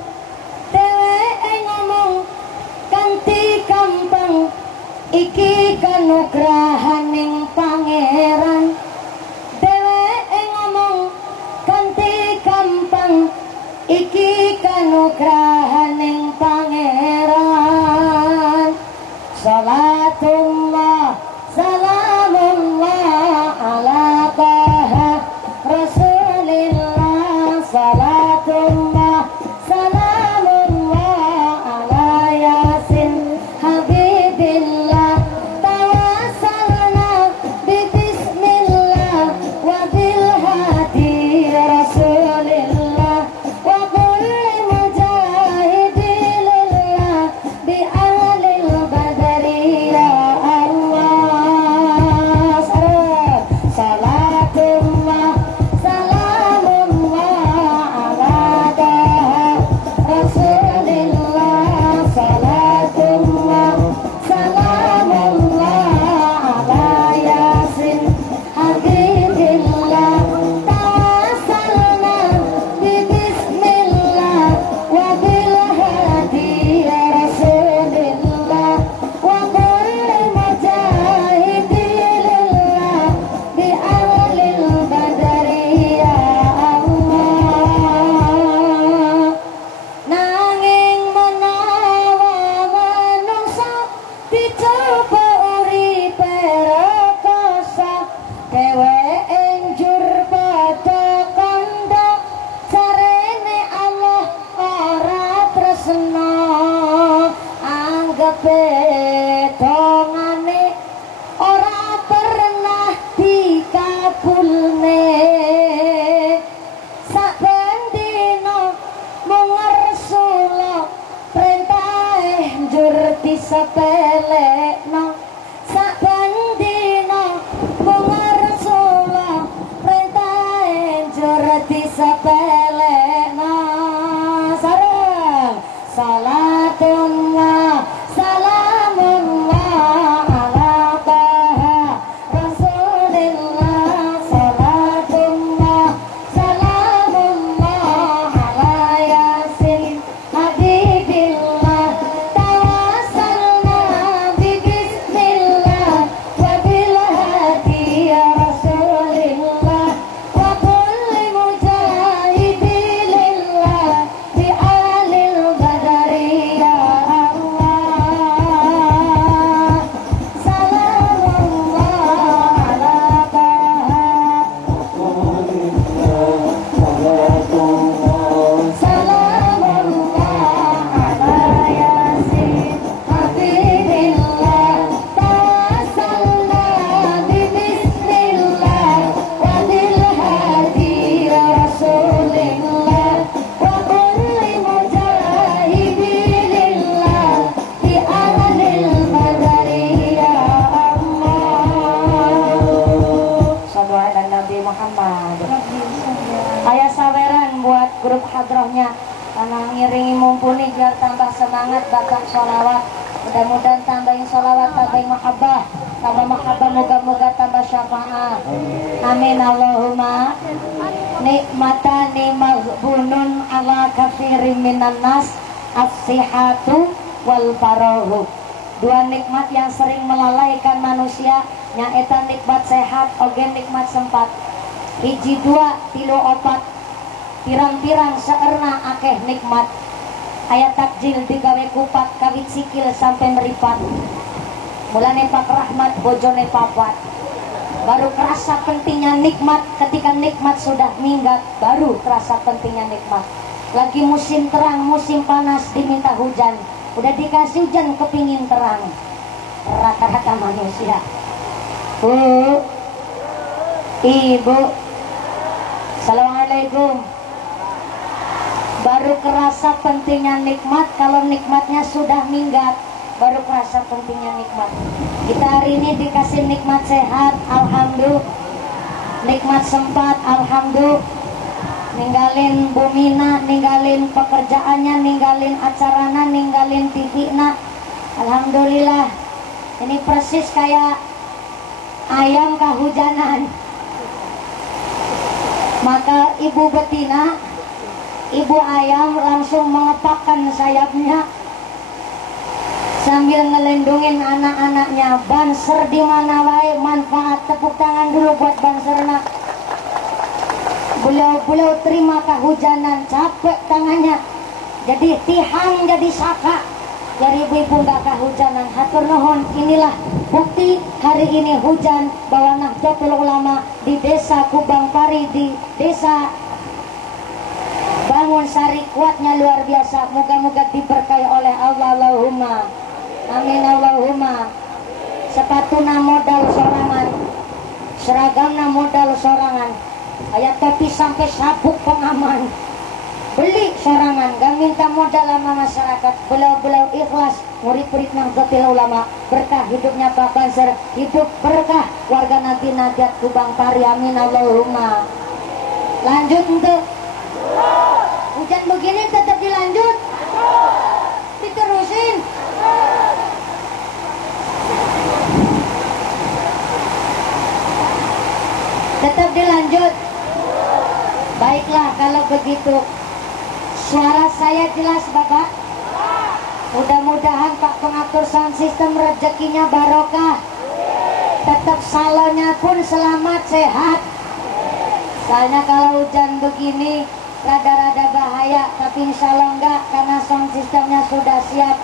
Dheweke ngomong kanthi gampang, iki kanugrahaning pangeran. Dheweke ngomong kanthi gampang, iki kanugrahaning pangeran. Salatullah salamullah ala taha Rasulillah pedongane ora pernah dikabulne saben dina mung ngersula perintah njur disepelekno saben dina mung ngersula perintah njur disepelekno sareng salatullah salamullah ala taha rasulillah salatullah salamullah ala yasin habibillah tawassalna bi bismillah wa bil hadi ya rasulillah wa kulli mujahidillah bi alil badari ya Allah salamullah ala taha salamullah ala yasin habibillah tawassalna bi bismillah wa bil hadi ya rasulillah wa kulli mujahidillah bi alil badari ya Allah. Sallu ala Nabi Muhammad. Ayah saweran buat grup hadrohnya karena ngiringi mumpuni biar tambah semangat baca sholawat. Mudah-mudahan tambahin sholawat, tambahin mahabbah, tambah mahabbah, moga-moga tambah syafaat. Amin Allahumma. Nikmatani maghbunun ala kafirin minan nas as-sihatu wal farahu. Dua nikmat yang sering melalaikan manusia, nyaeta nikmat sehat oge nikmat sempat. Hiji dua tilu opat pirang-pirang seerna akeh nikmat. Ayat takjil digawe kupat kawit sikil sampai meripat. Mulane Pak Rahmat bojone papat. Baru kerasa pentingnya nikmat ketika nikmat sudah minggat, baru terasa pentingnya nikmat. Lagi musim terang, musim panas diminta hujan. Udah dikasih hujan kepingin terang. Rata-rata manusia. Bu, Ibu, Assalamualaikum. Baru kerasa pentingnya nikmat kalau nikmatnya sudah minggat, baru kerasa pentingnya nikmat. Kita hari ini dikasih nikmat sehat, alhamdulillah. Nikmat sempat, alhamdulillah. Ninggalin bumina, ninggalin pekerjaannya, ninggalin acarana, ninggalin TV-na. Alhamdulillah. Ini persis kayak ayam kehujanan. Maka ibu betina, ibu ayam langsung mengepakkan sayapnya sambil ngelindungin anak-anaknya. Banser di mana wae, manfaat. Tepuk tangan dulu buat banserna. Beliau terima kehujanan, capek tangannya. Jadi tihang jadi saka. Dari ibu-ibu nggak kehujanan. Hatur nuhun, inilah bukti hari ini hujan bahwa Nahdlatul Ulama di desa Kubang Pari, di desa Bangun Sari kuatnya luar biasa. Moga-moga diberkahi oleh Allah. Allahumma amin Allahumma. Sepatuna modal sorangan, seragamna modal sorangan, ayat topi sampai sabuk pengaman. Beli sorangan, gak minta modal sama masyarakat. Beliau ikhlas, murid-murid Nahdlatul Ulama. Berkah hidupnya Pak Banser, hidup berkah warga Nabi Najat Kubang Pari. Amin Allahumma. Lanjut untuk hujan begini tetap dilanjut, diterusin. Tetap dilanjut. Baiklah kalau begitu. Suara saya jelas Bapak? Mudah-mudahan Pak pengatur sound system rezekinya barokah. Tetap salonnya pun selamat sehat. Soalnya kalau hujan begini rada-rada bahaya, tapi insya Allah enggak karena sound systemnya sudah siap.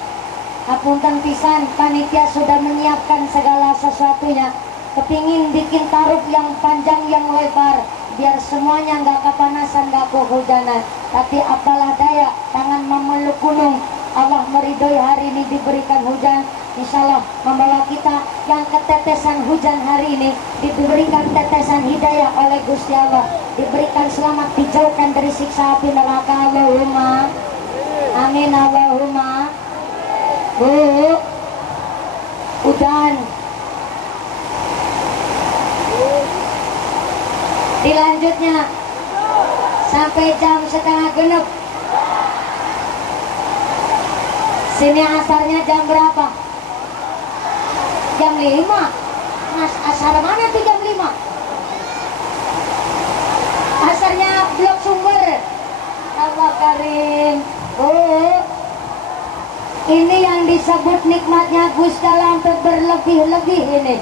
Hapunten pisan, panitia sudah menyiapkan segala sesuatunya. Kepingin bikin taruh yang panjang yang lebar biar semuanya nggak kepanasan, nggak kehujanan. Tapi apalah daya, tangan memeluk gunung, Allah meridhoi hari ini diberikan hujan. Insya Allah membawa kita yang ketetesan hujan hari ini diberikan tetesan hidayah oleh Gusti Allah, diberikan selamat, dijauhkan dari siksa api neraka. Allahumma amin. Allahumma. Bu, udan dilanjutnya sampai jam 6:30. Sini asarnya jam berapa? Jam 5. Mas, asar mana tuh jam 5? Asarnya blok sumber. Allah Karim. Oh, ini yang disebut nikmatnya Gusti Allah untuk berlebih-lebih ini.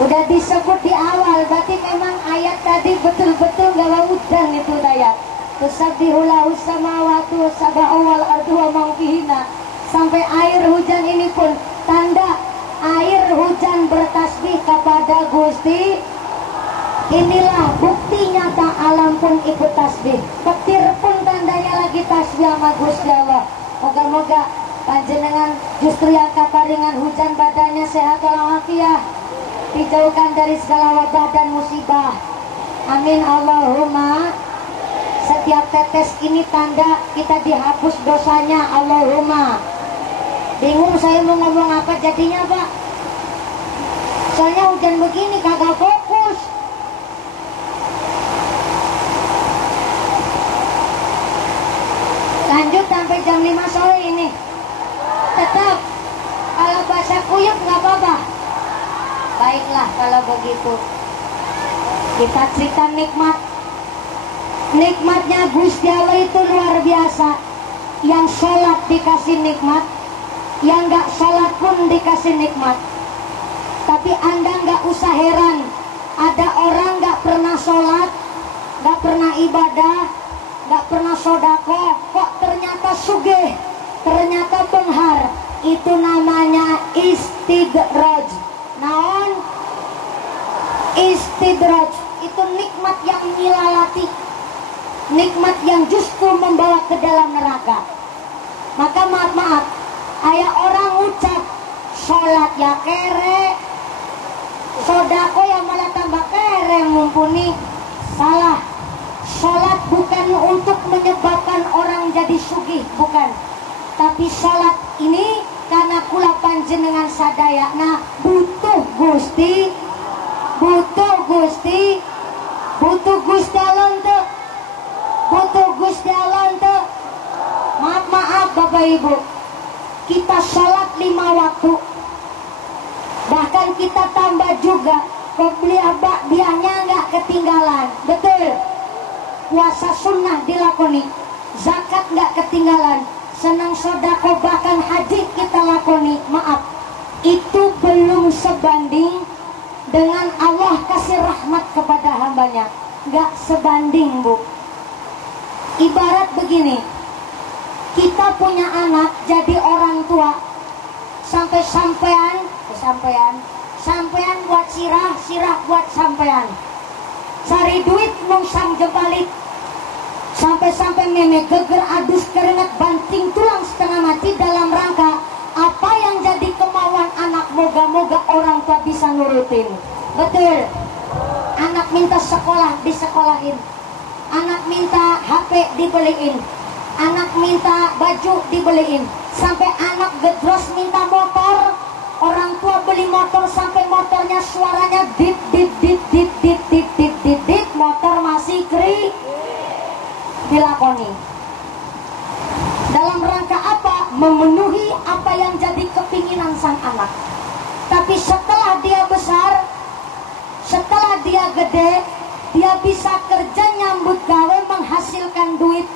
Udah disebut di awal, berarti memang ayat tadi betul-betul gak udan itu ayat. Tusabbihu lahu samawati sab'u wal ardu wa man fihinna. Sampai air hujan ini pun tanda air hujan bertasbih kepada Gusti. Inilah bukti nyata alam pun ikut tasbih. Petir pun tandanya lagi tasbih sama Gusti Allah. Moga-moga panjenengan justru yang kaparingan hujan badannya sehat walafiat, dijauhkan dari segala wabah dan musibah. Amin Allahumma. Setiap tetes ini tanda kita dihapus dosanya. Allahumma. Bingung saya mau ngomong apa jadinya Pak, soalnya hujan begini kagak fokus. Lanjut sampai jam 5 sore ini. Tetap kalau bahasa kuyup nggak apa-apa. Baiklah kalau begitu. Kita cerita nikmat. Nikmatnya Gusti Allah itu luar biasa. Yang sholat dikasih nikmat, yang gak sholat pun dikasih nikmat. Tapi Anda gak usah heran, ada orang gak pernah sholat, gak pernah ibadah, gak pernah sodako, kok ternyata sugih, ternyata benghar. Itu namanya istidraj. Naon? Istidraj itu nikmat yang milalati, nikmat yang justru membawa ke dalam neraka. Maka maaf, aya orang ucap sholat ya kere, sodako ya malah tambah kere mumpuni. Salah. Sholat bukan untuk menyebabkan orang jadi sugih, bukan. Tapi sholat ini karena kula panjenengan sadaya, nah butuh Gusti, butuh Gusti, butuh Gusti Allah tuh, butuh Gusti Allah tuh. Maaf Bapak Ibu, kita sholat 5 waktu, bahkan kita tambah juga qobliyah ba'diyahnya nggak ketinggalan, betul. Puasa sunnah dilakoni, zakat nggak ketinggalan, senang sodako bahkan haji kita lakoni. Maaf, itu belum sebanding dengan Allah kasih rahmat kepada hambanya, nggak sebanding Bu. Ibarat begini, kita punya anak jadi orang tua, sampai-sampean buat sirah buat sampean, cari duit nungsang jebalit, sampai meme geger adus keringat banting tulang setengah mati dalam rangka apa yang jadi kemauan anak, moga-moga orang tua bisa nurutin. Betul. Anak minta sekolah disekolahin, anak minta HP dibeliin, anak minta baju dibeliin, sampai anak gedros minta motor, orang tua beli motor sampai motornya suaranya dit dit dit dit dit dit dit dit dit, motor masih kri dilakoni. Dalam rangka apa? Memenuhi apa yang jadi kepinginan sang anak. Tapi setelah dia besar, setelah dia gede, dia bisa kerja nyambut gawe menghasilkan duit.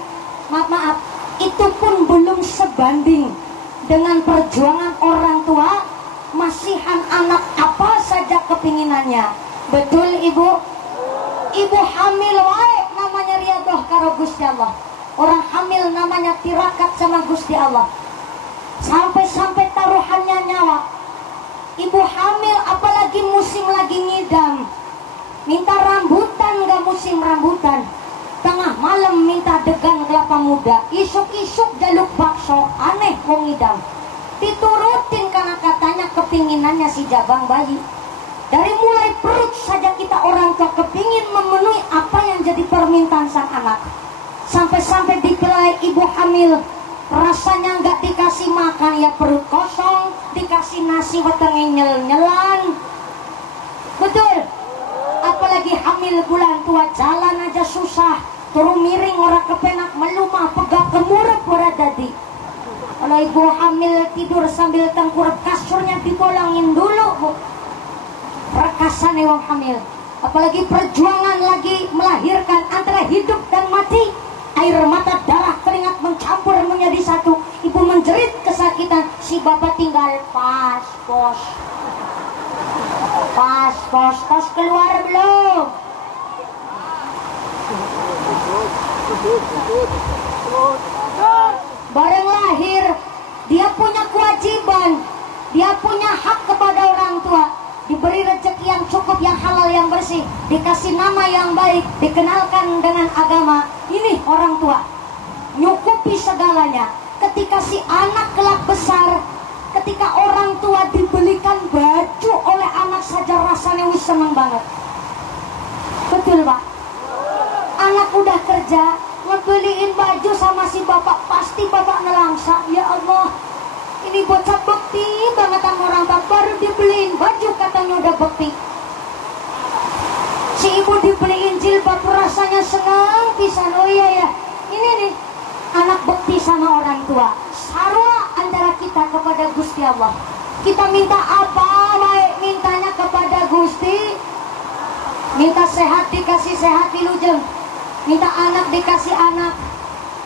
Maaf, itu pun belum sebanding dengan perjuangan orang tua masihan anak apa saja kepinginannya. Betul Ibu? Ibu hamil wae namanya riadoh karo Gusti Allah. Orang hamil namanya tirakat sama Gusti Allah. Sampai taruhannya nyawa. Ibu hamil apalagi musim lagi ngidam, minta rambutan gak musim rambutan, tengah malam minta degan kelapa pemuda isuk-isuk jaluk bakso, aneh wong idam. Diturutin karena katanya kepinginannya si jabang bayi. Dari mulai perut saja kita orang tua kepingin memenuhi apa yang jadi permintaan sang anak. Sampai-sampai dipilai ibu hamil, rasanya nggak dikasih makan ya perut kosong, dikasih nasi wetenge nyel-nyelan. Betul. Apalagi hamil bulan tua, jalan aja susah, turun miring orang kepenak, melumah pegak kemurep ora dadi. Kalau ibu hamil tidur sambil tengkurap, kasurnya dibolongin dulu, Bu. Perkasan wong hamil. Apalagi perjuangan lagi melahirkan antara hidup dan mati. Air mata, darah, keringat mencampur menjadi satu. Ibu menjerit kesakitan, si bapak tinggal pas, pos. Pas, pos, pos keluar belum? Bareng lahir, dia punya kewajiban, dia punya hak kepada orang tua. Diberi rezeki yang cukup, yang halal, yang bersih, dikasih nama yang baik, dikenalkan dengan agama. Ini orang tua nyukupi segalanya. Ketika si anak kelak besar, ketika orang tua dibelikan baju oleh anak saja, rasanya wis seneng banget. Betul Pak? Anak udah kerja, ngebeliin baju sama si bapak, pasti bapak nelangsa. Ya Allah, ini bocah bekti banget sama orang tua, baru dibeliin baju katanya udah bekti. Si ibu dibeliin jilbab, rasanya senang pisan. Oh iya ya, ini nih anak bekti sama orang tua. Sarwa antara kita kepada Gusti Allah. Kita minta apa baik, mintanya kepada Gusti. Minta sehat dikasih sehat dilujeng, minta anak dikasih anak,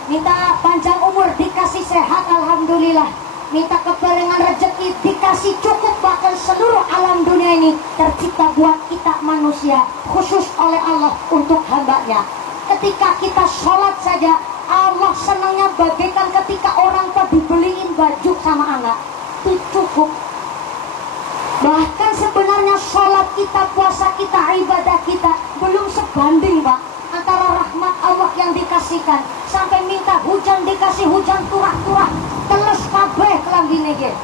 minta panjang umur dikasih sehat alhamdulillah, minta keberangan rezeki dikasih cukup. Bahkan seluruh alam dunia ini tercipta buat kita manusia, khusus oleh Allah untuk hambanya. Ketika kita sholat saja, Allah senangnya bagaikan ketika orang tua dibeliin baju sama anak, itu cukup. Bahkan sebenarnya sholat kita, puasa kita, ibadah kita belum sebanding Pak, antara rahmat Allah yang dikasihkan. Sampai minta hujan dikasih hujan turah-turah, teles kabeh kelambine ge.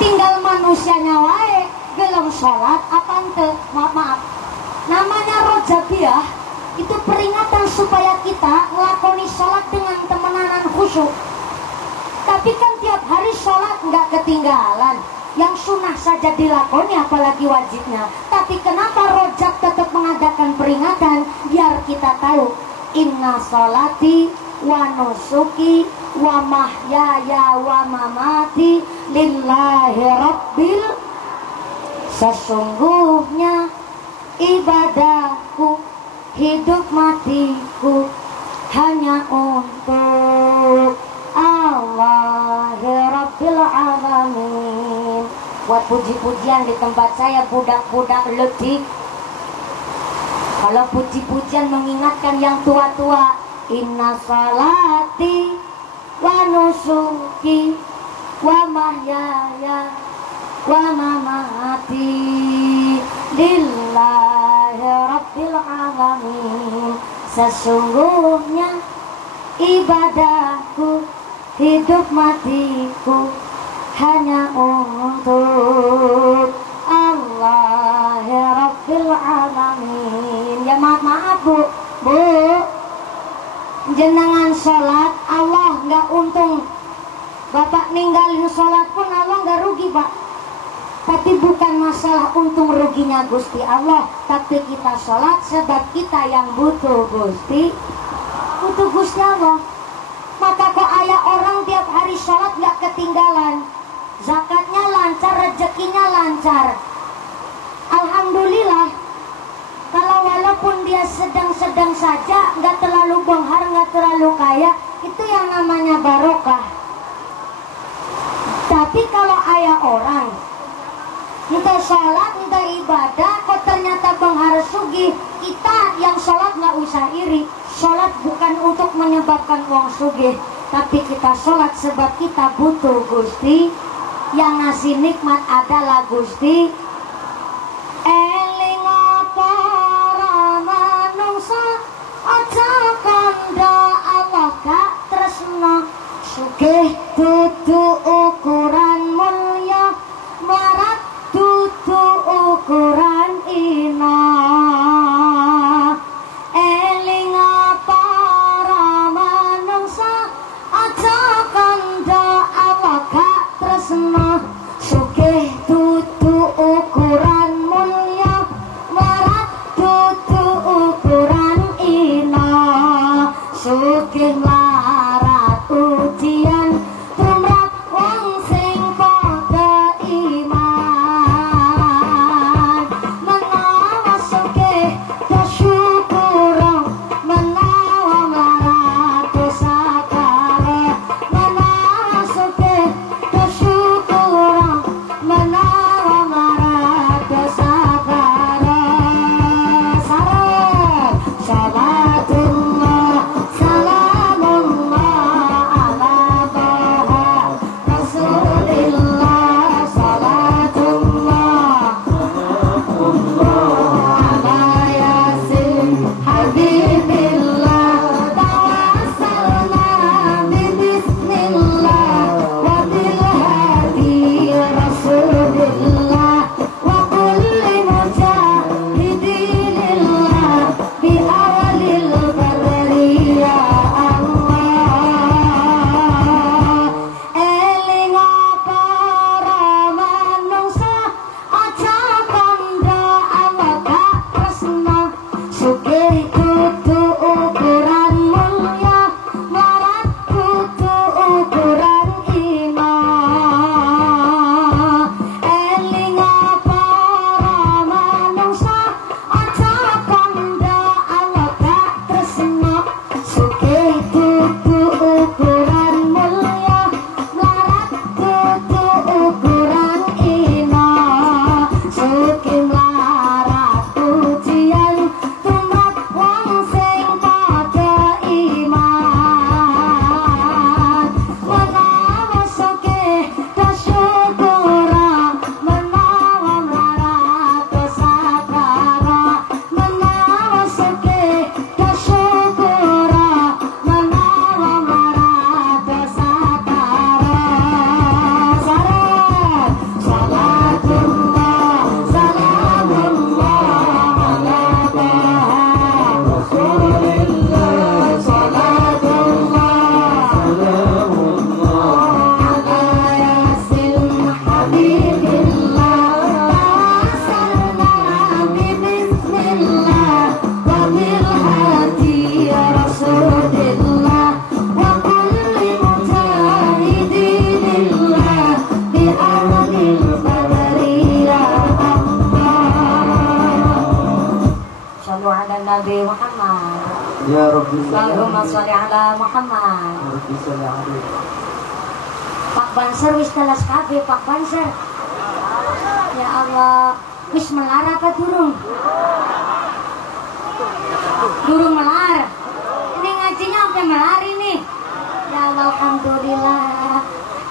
Tinggal manusianya wae belum sholat apa ente, maaf. Namanya rojabiah, itu peringatan supaya kita ngelakoni sholat dengan temenanan khusyuk. Tapi kan tiap hari sholat nggak ketinggalan, yang sunnah saja dilakoni apalagi wajibnya. Tapi kenapa rojab tetap mengadakan peringatan? Biar kita tahu, inna sholati wa nusuki wa mahyaya wa mamati lillahi rabbil. Sesungguhnya ibadahku, hidup matiku hanya untuk Allah Rabbil Alamin. Buat puji-pujian di tempat saya budak-budak letik. Kalau puji-pujian mengingatkan yang tua-tua, inna salati wa nusuki wa mahyaya wa mamati lillahi Rabbil Alamin. Sesungguhnya ibadahku, hidup matiku hanya untuk Allah Rabbil Alamin. Ya maaf Bu, jenengan sholat Allah nggak untung. Bapak ninggalin sholat pun Allah nggak rugi Pak. Tapi bukan masalah untung ruginya Gusti Allah, tapi kita sholat sebab kita yang butuh Gusti Allah. Maka kok ayah orang tiap hari sholat gak ketinggalan, zakatnya lancar, rezekinya lancar. Alhamdulillah. Kalau walaupun dia sedang-sedang saja, gak terlalu benghar, gak terlalu kaya, itu yang namanya barokah. Tapi kalau ayah orang entah sholat, entah ibadah, kok ternyata benghar sugih, kita yang sholat gak usah iri. Sholat bukan untuk menyebabkan wong sugih, tapi kita sholat sebab kita butuh Gusti. Yang ngasih nikmat adalah Gusti. Eling apa Sugih dudu ukuran mulya, marat dudu ukuran ina. Eling para manungsa aja kandha awak gak tresna. Sugih dudu ukuran mulya, marat dudu ukuran ina. Sugih larat ujian tumrap wong sing padha iman. Menawa sugih bersyukur, menawa melarat dosa kare. Menawa sugih bersyukur, menawa melarat dosa kare. Sarat salatullah salamullah ala taha rasulillah. Salatullah ala yasin habibillah. Tawassalna bismillah wa bil hadi rasulillah wa kulli mujahidillah bi awalil barriya Allah. Eling para manungsa aja kandha awak gak tresna. Sugih dudu ukuran mulya, marat dudu ukuran ina. Eling para manungsa aja kandha awak gak tresna. Sugih dudu ukuran mulya, marat dudu ukuran ina. Sugih mlarat ujian tumrap wong sing padha iman. Menawa sugih bersyukur, menawa mlarat dosa kara. Menawa sugih bersyukur, menawa mlarat dosa kara. Sarat salatullah salamullah ala taha rasulillah. Salatullah ala yasin habibillah. Tawassalna bismillah wa bil hadi rasulillah wa kulli mujahidillah bi awalil barriya Allah. Shallu ala Nabi Muhammad. Ya Rabbi Allahumma sholli ala Muhammad. Rabbi salli alaihi. Pak Banser wis telas kabeh Pak Banser. Ya Allah, wis melar apa durung? Durung melar. Ini ngajinya sampai melar ini. Ya Allah, alhamdulillah.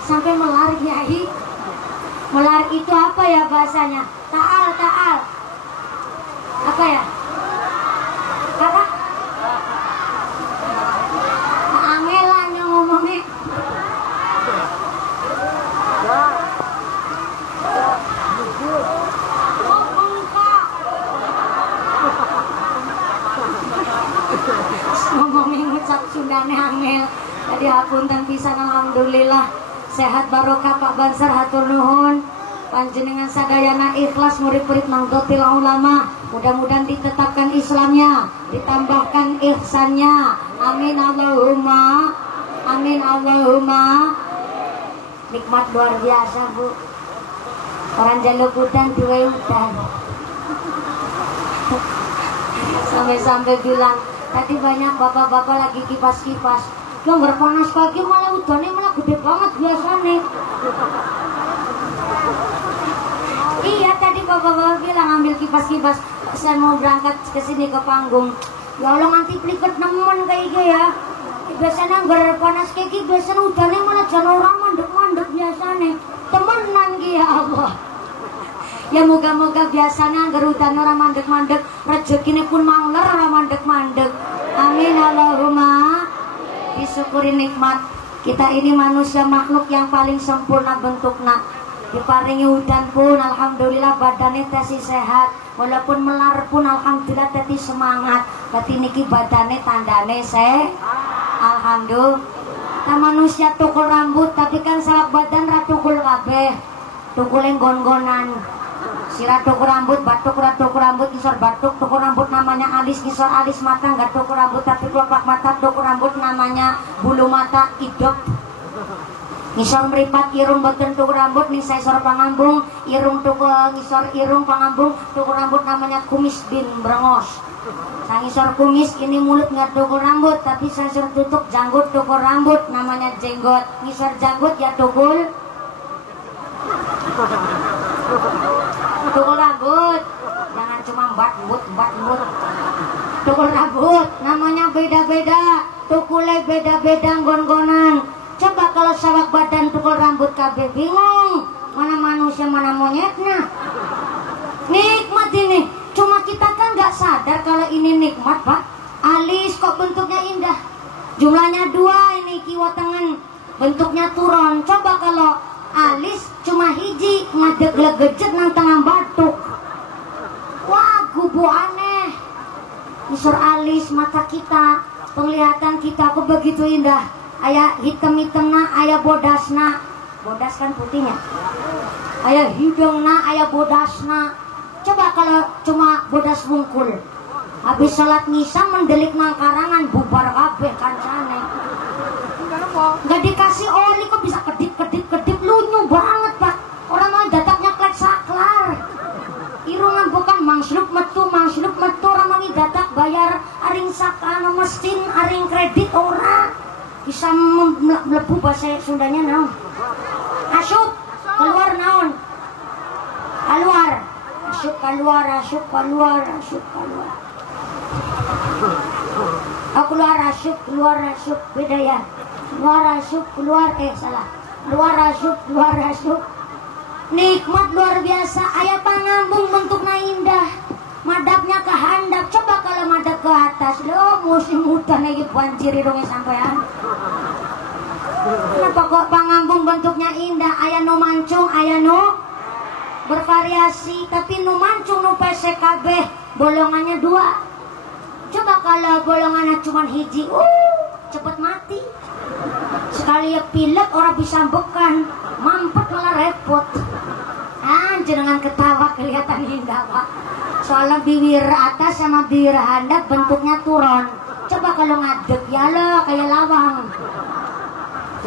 Sampai melar Kiai. Melar itu apa ya bahasanya? Taal, taal. Apa ya? Kakak? Angelan yang ngomongnya. Ngomongin ngucap Sundane angel. Tadi hapunten pisan alhamdulillah. Sehat barokah Pak Banser hatur nuhun. Panjenengan sadayana ikhlas murid-murid Nahdlatul Ulama. Mudah-mudahan ditetapkan Islamnya, ditambahkan ihsannya. Amin Allahumma. Amin Allahumma. Nikmat luar biasa Bu. Orang jaluk udan dua udan. Sampai-sampai bilang tadi banyak bapak-bapak lagi kipas-kipas. Yang berpanas kaki malah udannya malah gede banget biasanya. Iya tadi bapak-bapak bilang ambil kipas-kipas. Saya mau berangkat ke sini ke panggung. Ya Allah nanti pelikat nemen kayak gitu ya. Biasanya berpanas kaki biasanya udannya malah jangan orang mandek-mandek biasanya. Temenan ya Allah. Ya moga-moga biasanya gerudan orang mandek-mandek, rezekine pun mangler orang mandek-mandek. Amin Allahumma. Disyukuri nikmat. Kita ini manusia makhluk yang paling sempurna bentuknya. Diparingi hujan pun alhamdulillah badannya tesi sehat. Walaupun melar pun alhamdulillah teti semangat. Berarti niki badannya tandane alhamdulillah. Kita manusia tukul rambut tapi kan salah badan ratukul kabeh. Tukuleng gon-gonan. Sirah tukul rambut, batuk tukul rambut, ngisor batuk, tukul rambut namanya alis, ngisor alis mata, nggak tukul rambut tapi kelopak mata, tukul rambut namanya bulu mata, idop. Ngisor meripat irung beken tukul rambut, nih saya sor pangambung, irung tukul ngisor irung pangambung, tukul rambut namanya kumis bin brengos. Saya ngisor kumis, ini mulut nggak tukul rambut, tapi saya sor tutup janggut tukul rambut, namanya jenggot. Ngisor janggut ya tukul rambut, jangan cuma bat-but. Tukul rambut, namanya beda-beda, tukulnya beda-beda gon-gonan. Coba kalau sawak badan tukul rambut kabeh bingung, mana manusia mana monyetnya. Nikmat ini, cuma kita kan nggak sadar kalau ini nikmat pak. Alis kok bentuknya indah, jumlahnya 2 ini kiwa tengen, bentuknya turon. Coba kalau alis cuma hiji ngadeg legejet nang tengah batuk. Wah gubu aneh. Misur alis mata kita, penglihatan kita kok begitu indah. Aya hitam-hitamna, aya bodasna. Bodas kan putihnya. Aya hidungna, aya bodasna. Coba kalau cuma bodas bungkul. Habis salat ngisam mendelik nang karangan bubar kabeh kancane. Nggak dikasih oli kok bisa kedip lunyu banget pak. Orang mau dataknya klek saklar. Irungan bukan mangsluk metu orang mau datak bayar aring sakana mesin aring kredit orang bisa melebu bahasa Sundanya naon. Asup keluar naon. Keluar. Asup keluar. Keluar asup beda ya. Keluar asup. Nikmat luar biasa. Aya pangambung bentuknya indah, madapnya ke handap. Coba kalau madap ke atas, lo musim hutan lagi banjir dongnya sampean. Kenapa kok pangambung bentuknya indah? Aya nu mancung, aya nu bervariasi, tapi nu mancung nu pesek kabeh bolongannya 2. Coba kalau bolongannya cuma hiji, cepet mati. Sekali ya pilek orang bisa bekan, mampet malah repot. Jenengan ketawa kelihatan indah pak. Soalnya bibir atas sama bibir handap bentuknya turon. Coba kalau ngadeg ya lo kayak lawang.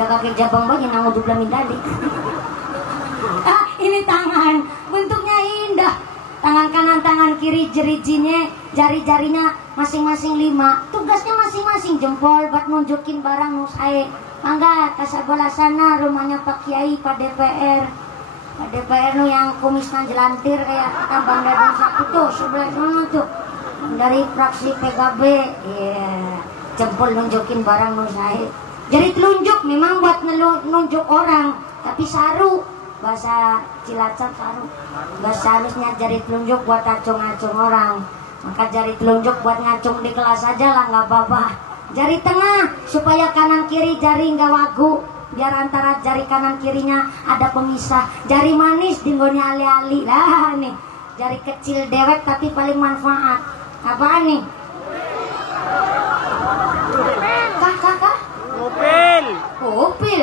Jaga ke jabang banyak nang udah belum dalik. Ini tangan bentuknya indah. Tangan kanan tangan kiri jari-jarinya masing-masing 5. Tugasnya masing-masing, jempol buat nunjukin barang nusae. Mangga ke sebelah sana rumahnya Pak Kiai Pak DPR. Pak DPR nu yang kumisnya jelantir kayak tambang dadung sapi tuh sebelah sana tuh. Dari fraksi PKB. Jempol nunjukin barang nusae. Jadi telunjuk memang buat nunjuk orang, tapi saru bahasa Cilacap saru. Bahasa harusnya jari telunjuk buat acung-acung orang. Maka jari telunjuk buat ngacung di kelas aja lah nggak apa-apa. Jari tengah supaya kanan kiri jari nggak wagu. Biar antara jari kanan kirinya ada pemisah. Jari manis dinggonya ali-ali lah nih. Jari kecil dewek tapi paling manfaat. Apaan nih? Kakak? Upil.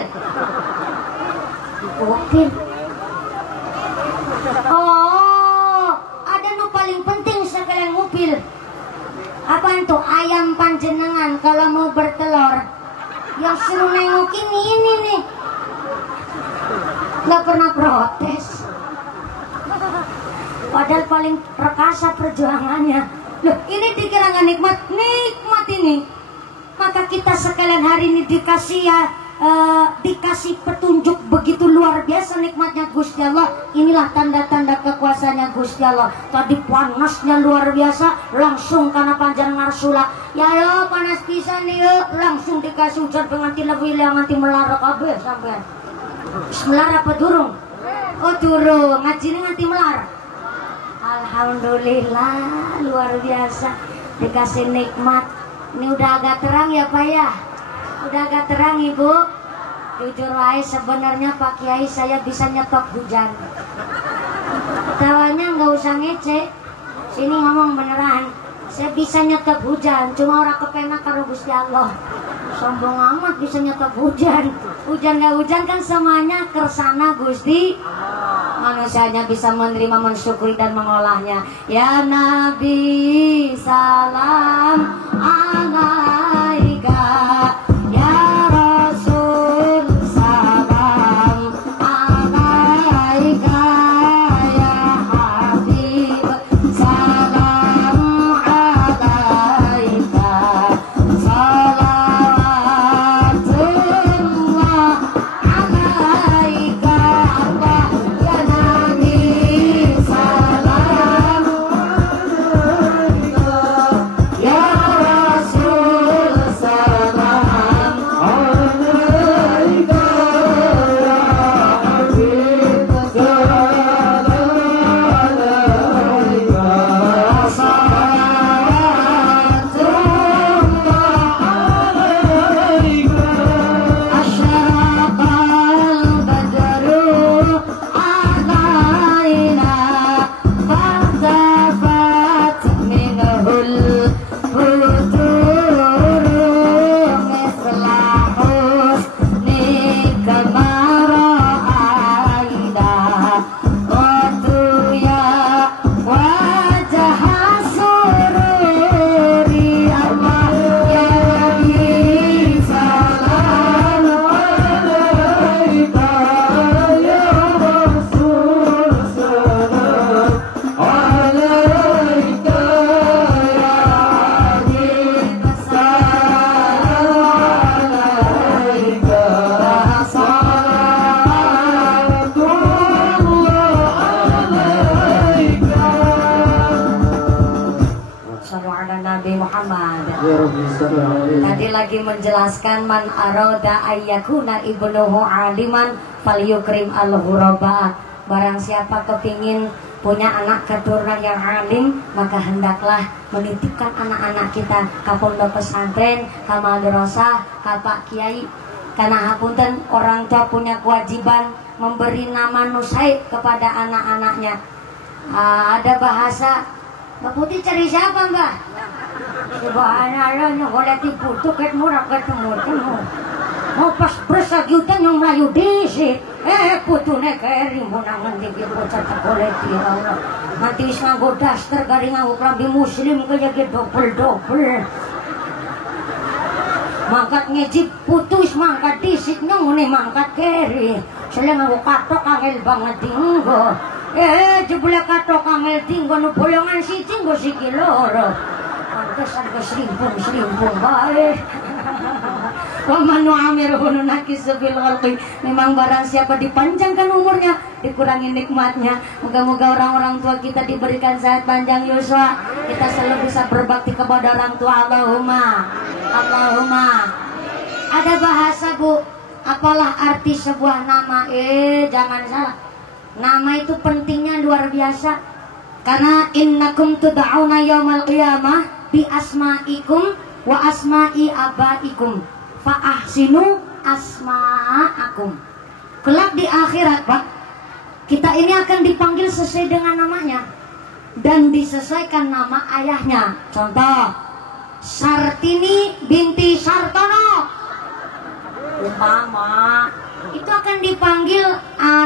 Oh, ada nu paling penting sekalian ngupil. Apaan tuh? Ayam panjenengan kalau mau bertelur. Yang suruh nengokin ini nih. Nggak pernah protes. Padahal paling perkasa perjuangannya. Loh, ini dikira nggak nikmat? Nikmat ini. Maka kita sekalian hari ini dikasih dikasih petunjuk begitu luar biasa nikmatnya Gusti Allah. Inilah tanda-tanda kekuasaannya Gusti Allah. Tadi panasnya luar biasa, langsung karena panjang ngarsula. Ya lo panas pisan nih, langsung dikasih hujan penganti lebih nganti melara kabeh sampean. Melara apa durung? Oh durung, ngajine nganti melar. Alhamdulillah luar biasa dikasih nikmat. Ini udah agak terang ya Pak ya? Udah agak terang Ibu? Jujur wae sebenarnya Pak Kiai saya bisa nyetok hujan. Tawanya nggak usah ngecek. Sini ngomong beneran. Saya bisa nyetok hujan, cuma orang kepenak karo Gusti Allah. Sombong amat bisa nyetok hujan. Hujan nggak hujan kan semuanya kersana Gusti. Manusianya bisa menerima, mensyukuri dan mengolahnya. Ya Nabi salam alaika. Ya Rasul salam alaika. Ya Habib salam alaika. Salawatullah alaika. Allah ya Nabi salam alaika. Ya Rasul salam alaika. Ya Habib salam alaika. Salawatullah alaika. Asyraqal badru alaina fahtafat minhul buduru misla husnika ma ra'aina qadruya wajah sururi. Allah ya Nabi salam alaika. Ya Rasul salam alaika. Ya Habib salam alaika. Salawatullah alaika. Sallu ala Nabi Muhammad. Ya Rabbi sallallahu alaihi. Tadi lagi menjelaskan man aroda ayyakuna ibnuhu aliman falyukrim al-ghuraba. Barang siapa kepingin punya anak keturunan yang alim, maka hendaklah menitipkan anak-anak kita ke pondok pesantren, ke madrasah, ke Pak Kiai. Karena hapunten orang tua punya kewajiban memberi nama nusaib kepada anak-anaknya. Ada bahasa, Mbak Putih cari siapa Mbak? Subhanallah, nyogolek diputuk ket murah ketemu. Mau pas bersajutan yang Melayu disit. Putune kayak rimbunan dikit bocah golek Allah. Nanti is nganggo daster garing nganggo klambi muslim kaya gitu double. Mangkat ngejip putus mangkat disit ngene mangkat keri. Sele nganggo katok angel banget dinggo. Jebule katok angel dinggo nu bolongan siji nggo siki loro. Pantesan ke selimpung bae. Wa man nu'amiruhu nunakisu fil khalqi. Memang barang siapa dipanjangkan umurnya, dikurangi nikmatnya. Moga-moga orang-orang tua kita diberikan sehat panjang yuswa. Kita selalu bisa berbakti kepada orang tua. Allahumma. Ada bahasa Bu, apalah arti sebuah nama? Jangan salah. Nama itu pentingnya luar biasa. Karena innakum tud'auna yaumal qiyamah bi asma'ikum wa asma'i abaikum fa ahsinu asma'akum. Kelak di akhirat Pak, kita ini akan dipanggil sesuai dengan namanya dan disesuaikan nama ayahnya. Contoh, Sartini binti Sartono umpama, itu akan dipanggil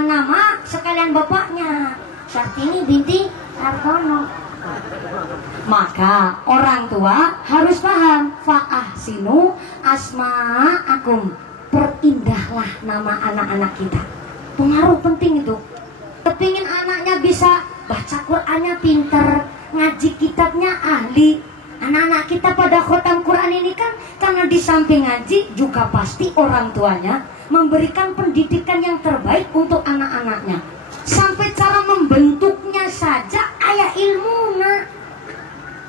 nama sekalian bapaknya, Sartini binti Sartono. Maka orang tua harus paham, fa'ahsinu asma'akum, perindahlah nama anak-anak kita. Pengaruh penting itu. Kepingin anaknya bisa baca Qur'annya pinter, ngaji kitabnya ahli. Anak-anak kita pada khotam Quran ini kan karena di samping ngaji juga pasti orang tuanya memberikan pendidikan yang terbaik untuk anak-anaknya. Sampai cara membentuknya saja ayah ilmu nak.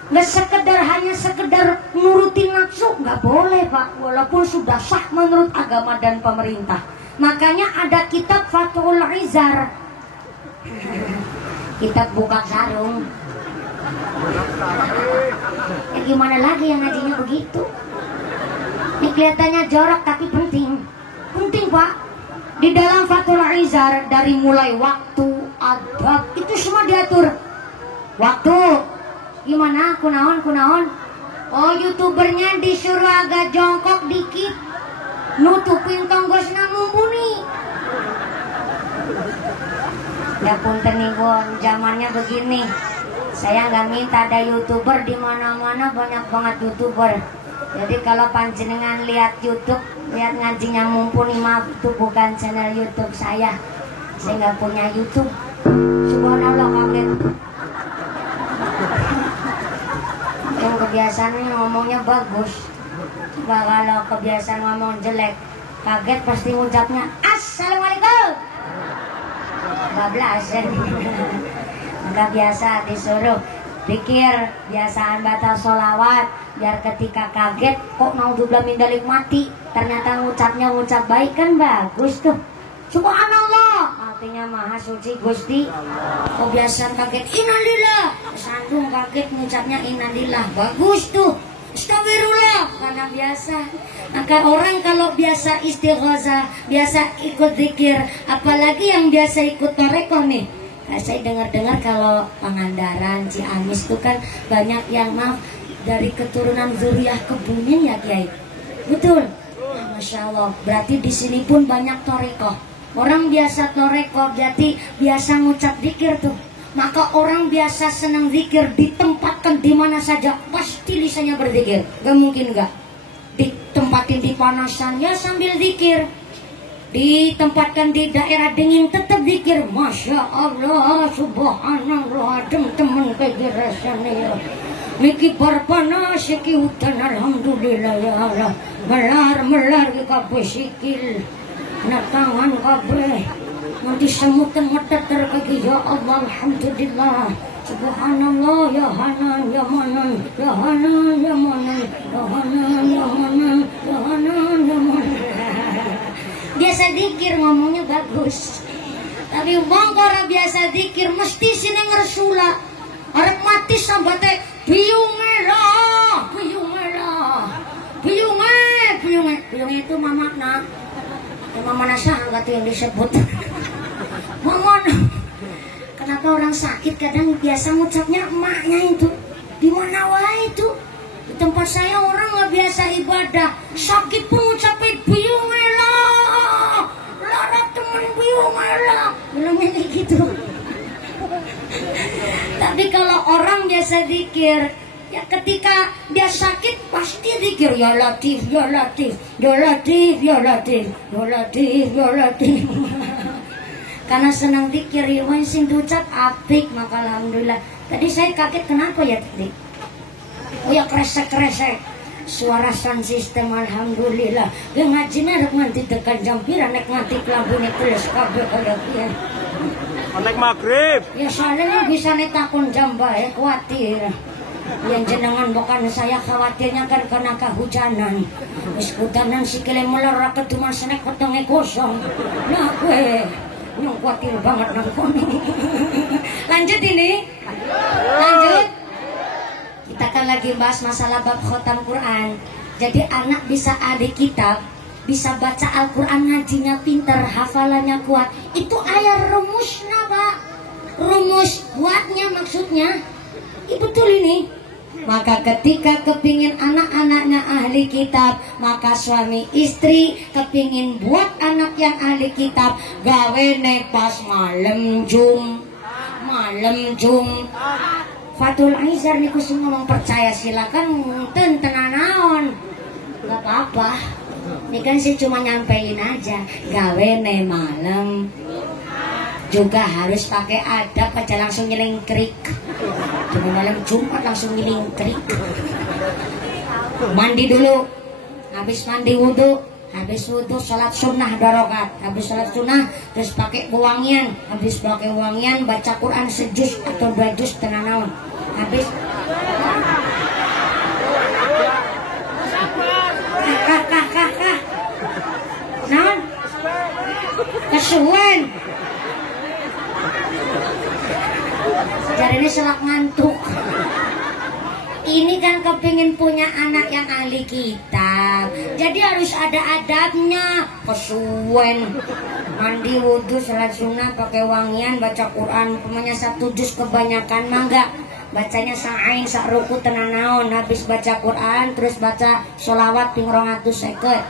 Nggak sekedar hanya sekedar nurutin nafsu, nggak boleh Pak, walaupun sudah sah menurut agama dan pemerintah. Makanya ada kitab Fathul Izar, kitab buka sarung. Ya gimana lagi yang ngajinya begitu? Ini kelihatannya jorok tapi penting. Penting ini Pak, di dalam Fathul Izar dari mulai waktu, adab itu semua diatur. Waktu gimana? Kunaon? Oh, youtubernya disuruh agak jongkok dikit, nutupin tonggosna mumpuni. Ya punten nih Bon, zamannya begini. Saya nggak minta ada youtuber di mana-mana, banyak banget youtuber. Jadi kalau panjenengan lihat YouTube, lihat ngajinya mumpuni, maaf itu bukan channel YouTube saya. Saya nggak punya YouTube. Subhanallah, kaget. Yang kebiasaannya ngomongnya bagus. Coba kalau kebiasaan ngomong jelek, kaget pasti ucapnya Assalamualaikum. Bablas. Enggak biasa disuruh pikir biasaan baca sholawat, biar ketika kaget kok mau dubla min dalik mati, ternyata ngucap baik kan bagus tuh. Subhanallah, artinya maha suci Gusti. Kok biasaan kaget innalillah, sandung kaget ngucapnya innalillah, bagus tuh. Astagfirullah, karena biasa. Maka orang kalau biasa istighosah, biasa ikut zikir, apalagi yang biasa ikut toreko nih. Nah, saya dengar-dengar kalau Pangandaran, Ciamis itu kan banyak yang maaf dari keturunan zuriyah Kebumen ya Kiai. Betul. Nah, Masya Allah. Berarti di sini pun banyak toreko. Orang biasa toreko berarti biasa ngucap zikir tuh. Maka orang biasa senang zikir ditempatkan di mana saja pasti lisannya berzikir. Gak mungkin gak. Ditempatin di panasan ya sambil zikir. Ditempatkan di daerah dingin tetap zikir. Masya Allah, subhanallah, teman kayak rasanya ya. Niki barpanas, niki hutan, alhamdulillah ya Allah. Melar ke kabeh sikil, na tangan kabeh. Nanti semutan mata terkaki ya Allah, alhamdulillah. Subhanallah ya Hanan ya Manan, ya Hanan ya Manan, ya Hanan ya Manan, ya Hanan ya Manan. Biasa zikir ngomongnya bagus. Tapi bang kalau biasa zikir mesti sini ngersula. Arep mati sambatnya biung itu mamakna. Ya mama nasa enggak yang disebut. Mama. Kenapa orang sakit kadang biasa ngucapnya emaknya itu. Di mana wae itu? Di tempat saya orang nggak biasa ibadah. Sakit pun ngucapin biung temen biung belum ini gitu. Tapi kalau orang biasa zikir, ya ketika dia sakit pasti zikir ya Latif, ya Latif, ya Latif, ya Latif, ya Latif, ya Latif. Karena senang zikir, yang sing diucap apik, maka alhamdulillah. Tadi saya kaget kenapa ya tadi? Oh ya kresek. Suara sound system alhamdulillah. Ya ngajinya ada nganti tekan jampiran, nek nganti kelambune terus kabeh kaya piye. Nek maghrib. Ya soalnya bisa netakun jam bae kuatir. Yang jenengan bukan saya khawatirnya kan karena kehujanan. Wis hujanan sikile melar ra keduman senek wetenge kosong. Nah kowe nyong kuatir banget nang kono. Lanjut ini. Lanjut. Kita kan lagi bahas masalah bab khotam Quran. Jadi anak bisa adik kitab, bisa baca Al-Quran, ngajinya pinter, hafalannya kuat. Itu ayat rumusnya Pak. Rumus buatnya maksudnya. Betul ini. Maka ketika kepingin anak-anaknya ahli kitab, maka suami istri kepingin buat anak yang ahli kitab, gawe pas malam jum. Fathul Izar niku sing ngomong percaya silakan tenanaon. Gak apa-apa. Ini kan sih cuma nyampein aja. Gawe malam juga harus pakai adab aja langsung nyelingkrik. Cuma malam Jumat langsung nyelingkrik. Mandi dulu. Habis mandi wudhu. Habis wudhu sholat sunnah 2 rakaat. Habis sholat sunnah terus pakai wangian. Habis pakai wangian baca Quran sejuz atau 2 juz tenanaon. Habis kakak non kesuwen jari ini selak ngantuk Ini kan kepingin punya anak yang ahli kitab, jadi harus ada adabnya. Kesuwen mandi wudhu salat sunnah pakai wangian baca Quran, pemanya 1 juz kebanyakan mah enggak, bacanya sa'ain sak ruku tenanaon, habis baca Quran terus baca sholawat ping 200 seket.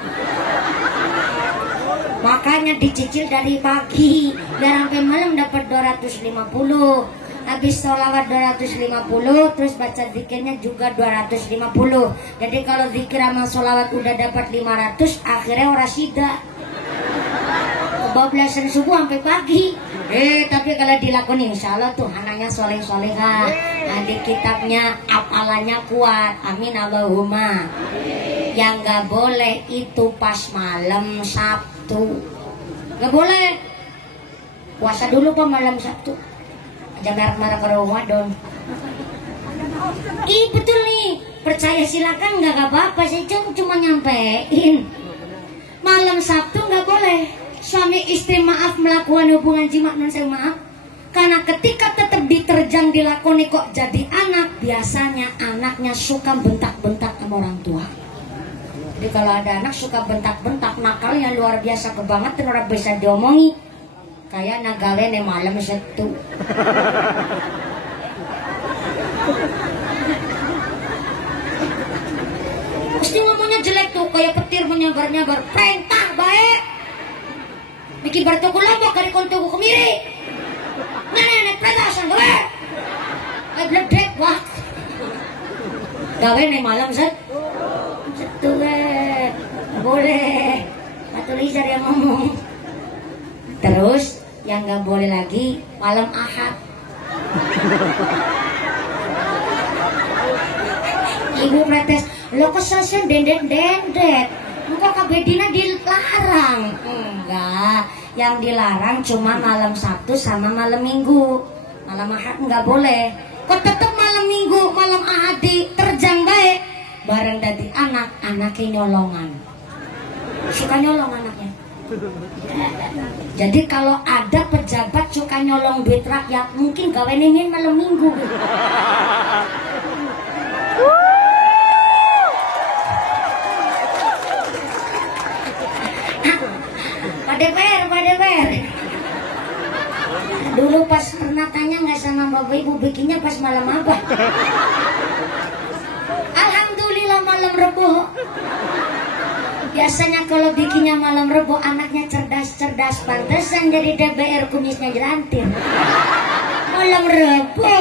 Makanya dicicil dari pagi biar sampai malam dapat 250. Habis sholawat 250, terus baca zikirnya juga 250. Jadi kalau zikir sama sholawat udah dapat 500, akhirnya ora sida. Kebablasan subuh sampai pagi. Tapi kalau dilakoni insya Allah tuh anaknya soleh-solehah. Nah, di kitabnya apalannya kuat. Amin Allahumma. Yang gak boleh itu pas malam Sabtu. Gak boleh. Puasa dulu pak malam Sabtu. Aja merek-merek Ramadan. Ih betul nih. Percaya silakan gak apa-apa. Saya cuma nyampein. Malam Sabtu gak boleh suami istri maaf melakukan hubungan jima. Non saya maaf. Karena ketika tetap diterjang dilakoni kok jadi anak, biasanya anaknya suka bentak-bentak sama orang tua. Jadi kalau ada anak suka bentak-bentak, nakalnya luar biasa kebangetan, orang bisa diomongi. Kayak nagawe nih malam Sabtu. Pasti ngomongnya jelek tuh, kayak petir menyabar-nyabar. Perintah baik. Bikin bertuku lombok dari kontuku kemiri. Nenek perintah gawe. Bledek wah. Gawe nih malam Sabtu. Boleh Pak Tulisar yang ngomong. Terus yang gak boleh lagi malam Ahad. Ibu protes, lo kesel dendet-dendet, muka kabedina dilarang. Enggak, yang dilarang cuma malam Sabtu sama malam Minggu. Malam Ahad nggak boleh. Kok tetap malam Minggu, malam Ahad diterjang baik. Bareng dadi anak, anaknya nyolongan. Suka nyolong anaknya. Jadi kalau ada pejabat suka nyolong duit rakyat, mungkin gawe nengin malam Minggu. Pak DPR. Dulu pas pernah tanya nggak sama bapak ibu bikinnya pas malam apa? Alhamdulillah malam Rebo. Biasanya kalau bikinnya malam Rebo anaknya cerdas-cerdas, pantesan jadi DPR kumisnya jelantir. Malam Rebo.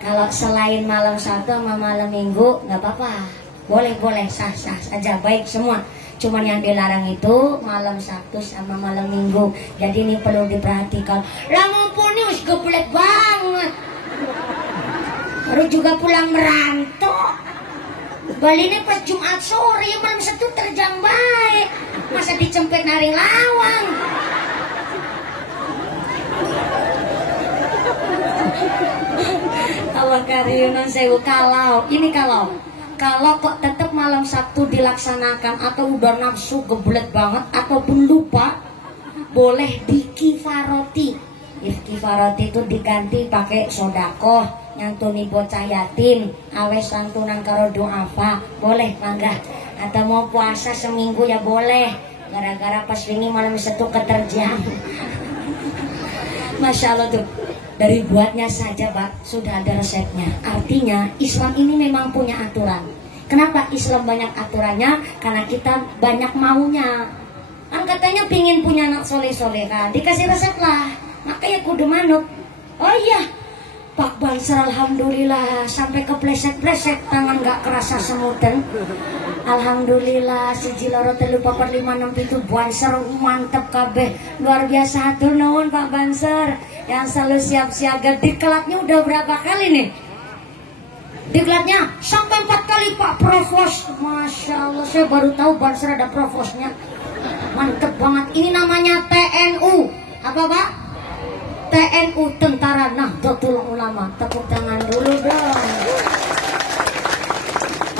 Kalau selain malam Sabtu sama malam Minggu nggak apa-apa, boleh sah-sah saja, baik semua. Cuman yang dilarang itu malam Sabtu sama malam Minggu. Jadi ini perlu diperhatikan. Lah mumpuni us geblek banget. Baru juga pulang merantau. Bali ini pas Jumat sore ya malam Sabtu terjang baik. Masa dicempet nari lawang. Awak karyonan sewu kalau kok tetap malam Sabtu dilaksanakan atau udah nafsu geblek banget ataupun lupa, boleh dikifaroti. Kifaroti itu diganti pakai sodakoh, nyantuni bocah yatim, awes santunan karo du'afa, boleh mangga. Atau mau puasa seminggu ya boleh, gara-gara pas wingi malam Sabtu keterjang. Masya Allah tuh. Dari buatnya saja Pak, sudah ada resepnya. Artinya Islam ini memang punya aturan. Kenapa Islam banyak aturannya? Karena kita banyak maunya. Kan katanya pingin punya anak soleh-soleh kan, dikasih resep lah. Makanya kudu manut. Oh iya, Pak Banser alhamdulillah sampai kepleset-pleset tangan gak kerasa semutan. Alhamdulillah siji loro telu papat lima enam pitu Banser mantep kabeh, luar biasa. Hatur nuwun Pak Banser yang selalu siap siaga. Diklatnya udah berapa kali nih? Diklatnya sampai 4 kali Pak Provos. Masya Allah, saya baru tahu Banser ada provosnya. Mantep banget. Ini namanya TNU. Apa Pak? TNU, Tentara Nahdlatul Ulama. Tepuk tangan dulu dong.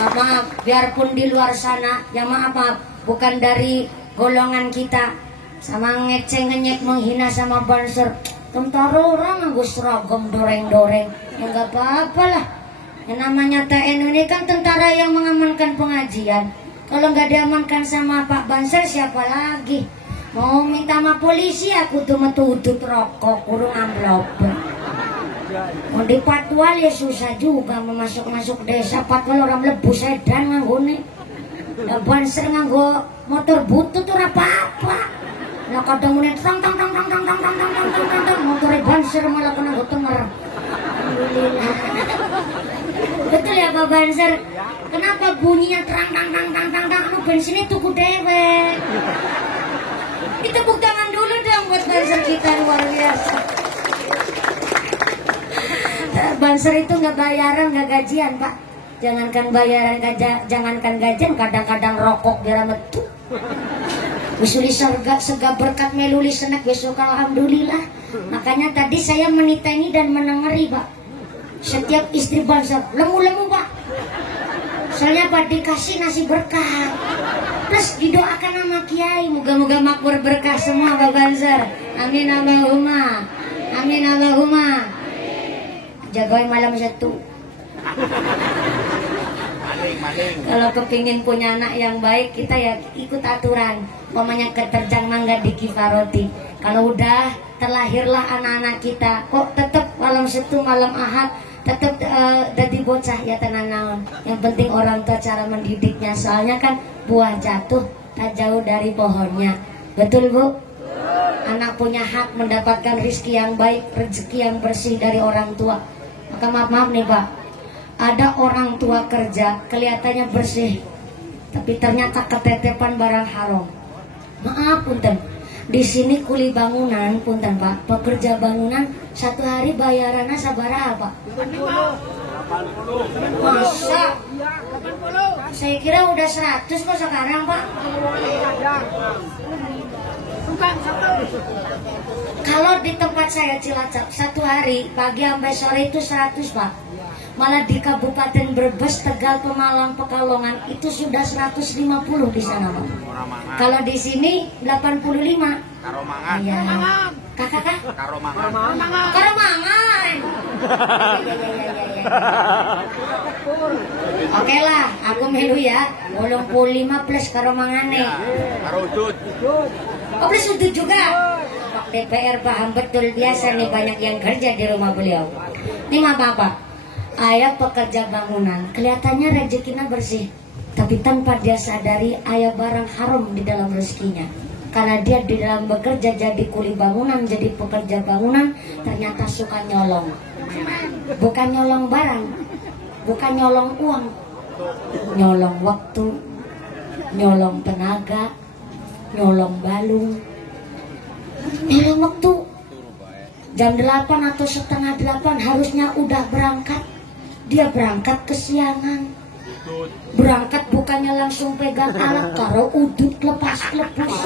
Maaf, biarpun di luar sana, ya maaf, bukan dari golongan kita, sama ngeceng-ngecek menghina sama Banser. Tentara orang nganggo seragam doreng-doreng, ya nggak apa-apa lah. Yang namanya TNI ini kan tentara yang mengamankan pengajian. Kalau nggak diamankan sama Pak Banser siapa lagi? Mau minta sama polisi aku tuh metudut rokok kurung amplop. Mau di patwal ya susah juga mau masuk desa. Patwal orang lebu sedan nganggone. Ya Banser nganggo motor butut tuh apa-apa. Nah kadang menit tang motor Banser malah kena gue tenger. Alhamdulillah. Betul ya Pak Banser. Kenapa bunyinya terang anu bensinnya tuku dewek. Ditepuk tangan dulu dong buat Banser kita luar biasa. Banser itu nggak bayaran, nggak gajian Pak. Jangankan bayaran, jangankan gajian, kadang-kadang rokok biar metu. Usuli sega berkat meluli senek besok alhamdulillah. Makanya tadi saya meniteni dan menengeri Pak. Setiap istri Banser lemu-lemu Pak. Soalnya Pak dikasih nasi berkah. Plus didoakan sama Kiai, moga-moga makmur berkah semua Pak Banser. Amin Allahumma. Amin Allahumma. Jagain malam satu. Kalau kepingin punya anak yang baik, kita ya ikut aturan. Pokoknya keterjang mangga di kifaroti. Kalau udah terlahirlah anak-anak kita, kok tetap malam Sabtu, malam Ahad, tetap jadi bocah ya tenang naon. Yang penting orang tua cara mendidiknya. Soalnya kan buah jatuh tak jauh dari pohonnya. Betul Bu? Anak punya hak mendapatkan rezeki yang baik, rezeki yang bersih dari orang tua. Maka maaf nih Pak, ada orang tua kerja kelihatannya bersih, tapi ternyata ketetepan barang haram. Maaf punten, di sini kuli bangunan punten Pak, pekerja bangunan satu hari bayarannya sabaraha Pak? 80. Masa? Saya kira udah 100 kok sekarang Pak. Kalau di tempat saya Cilacap satu hari pagi sampai sore itu 100 Pak. Malah di Kabupaten Brebes, Tegal, Pemalang, Pekalongan itu sudah 150 di sana Pak. Kalau di sini 85. Karomangan. Iya. Kakak? Karomangan. Karomangan. Oke lah, aku melu ya. 85 plus Karomangane. Karudut. Oh plus udut juga. Pak DPR paham betul, biasa nih banyak yang kerja di rumah beliau. Ini apa-apa? Ayah pekerja bangunan, kelihatannya rezekinya bersih, tapi tanpa dia sadari ayah barang haram di dalam rezekinya. Karena dia di dalam bekerja jadi kuli bangunan, jadi pekerja bangunan, ternyata suka nyolong. Bukan nyolong barang, bukan nyolong uang, nyolong waktu, nyolong tenaga, nyolong balung, nyolong waktu. Jam 8 atau setengah 8 harusnya udah berangkat. Dia berangkat kesiangan. Berangkat bukannya langsung pegang alat, karo udut lepas-lepus.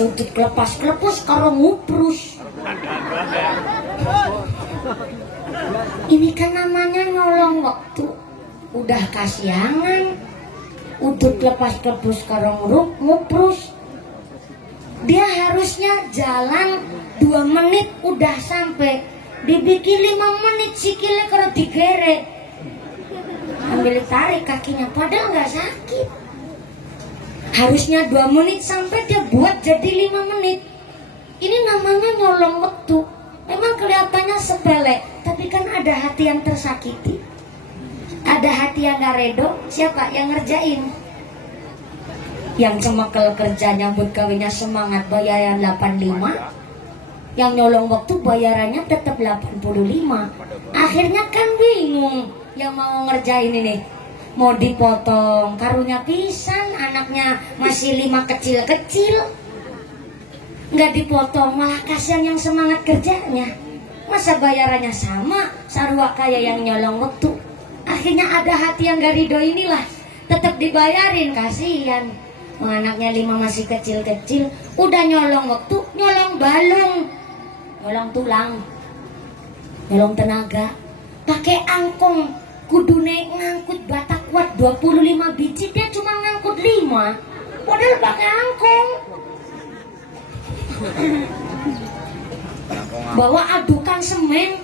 Udut lepas-lepus karo nguprus. Ini kan namanya nyolong waktu. Udah kasiangan, udut lepas-lepus karo nguprus. Dia harusnya jalan 2 menit udah sampai, dibikin 5 menit sikilnya kalau digeret, ambil tarik kakinya padahal nggak sakit. Harusnya 2 menit sampai, dia buat jadi 5 menit. Ini namanya nyolong waktu. Memang kelihatannya sepele, tapi kan ada hati yang tersakiti, ada hati yang gak redo. Siapa yang ngerjain? Yang cemekel kerja nyambut kawinnya semangat bayaran 85, yang nyolong waktu bayarannya tetap 85. Akhirnya kan bingung yang mau ngerjain ini. Mau dipotong karunya pisan, anaknya masih 5 kecil-kecil, nggak dipotong malah kasihan yang semangat kerjanya. Masa bayarannya sama sarua kayak yang nyolong waktu. Akhirnya ada hati yang gak ridho inilah, tetap dibayarin, kasihan. Anaknya 5 masih kecil-kecil, udah nyolong waktu, nyolong balung, nyolong tulang, nyolong tenaga. Pakai angkong, kudune ngangkut bata kuat 25 biji, dia cuma ngangkut 5, padahal pakai angkong. Bawa adukan semen,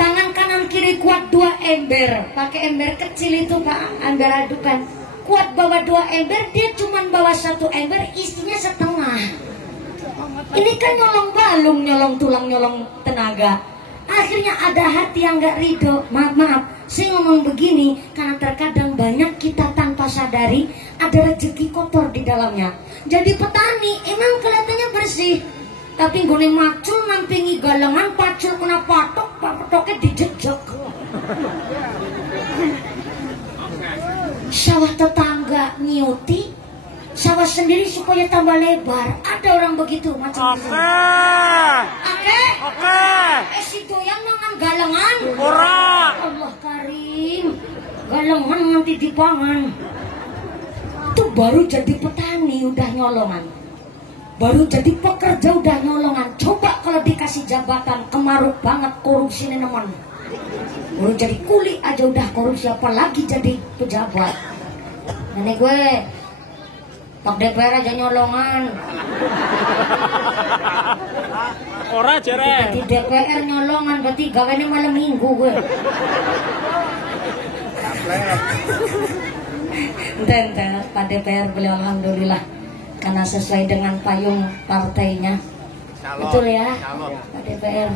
tangan tangan kanan kiri kuat 2 ember, pakai ember kecil itu Pak, ember adukan. Kuat bawa 2 ember, dia cuma bawa 1 ember, isinya setengah. Ini kan nyolong balung, nyolong tulang, nyolong tenaga. Akhirnya ada hati yang gak ridho. Maaf, saya ngomong begini karena terkadang banyak kita tanpa sadari ada rezeki kotor di dalamnya. Jadi petani emang kelihatannya bersih, tapi gone macul nampingi galengan, pacul kena patok, patoknya dijejek. Sawah tetangga nyuti, sawah sendiri supaya tambah lebar. Ada orang begitu macam itu. Oke. Si doyan mangan galengan. Ora. Allah karim. Galengan nanti dipangan. Itu baru jadi petani udah nyolongan. Baru jadi pekerja udah nyolongan. Coba kalau dikasih jabatan kemaruk banget korupsi neneman. Baru jadi kuli aja udah korupsi, apalagi jadi pejabat. Nenek gue Pak DPR aja nyolongan. Ora jere. Di DPR nyolongan berarti gawene malam minggu gue. Dan Pak DPR beliau alhamdulillah karena sesuai dengan payung partainya. Betul ya Pak DPR.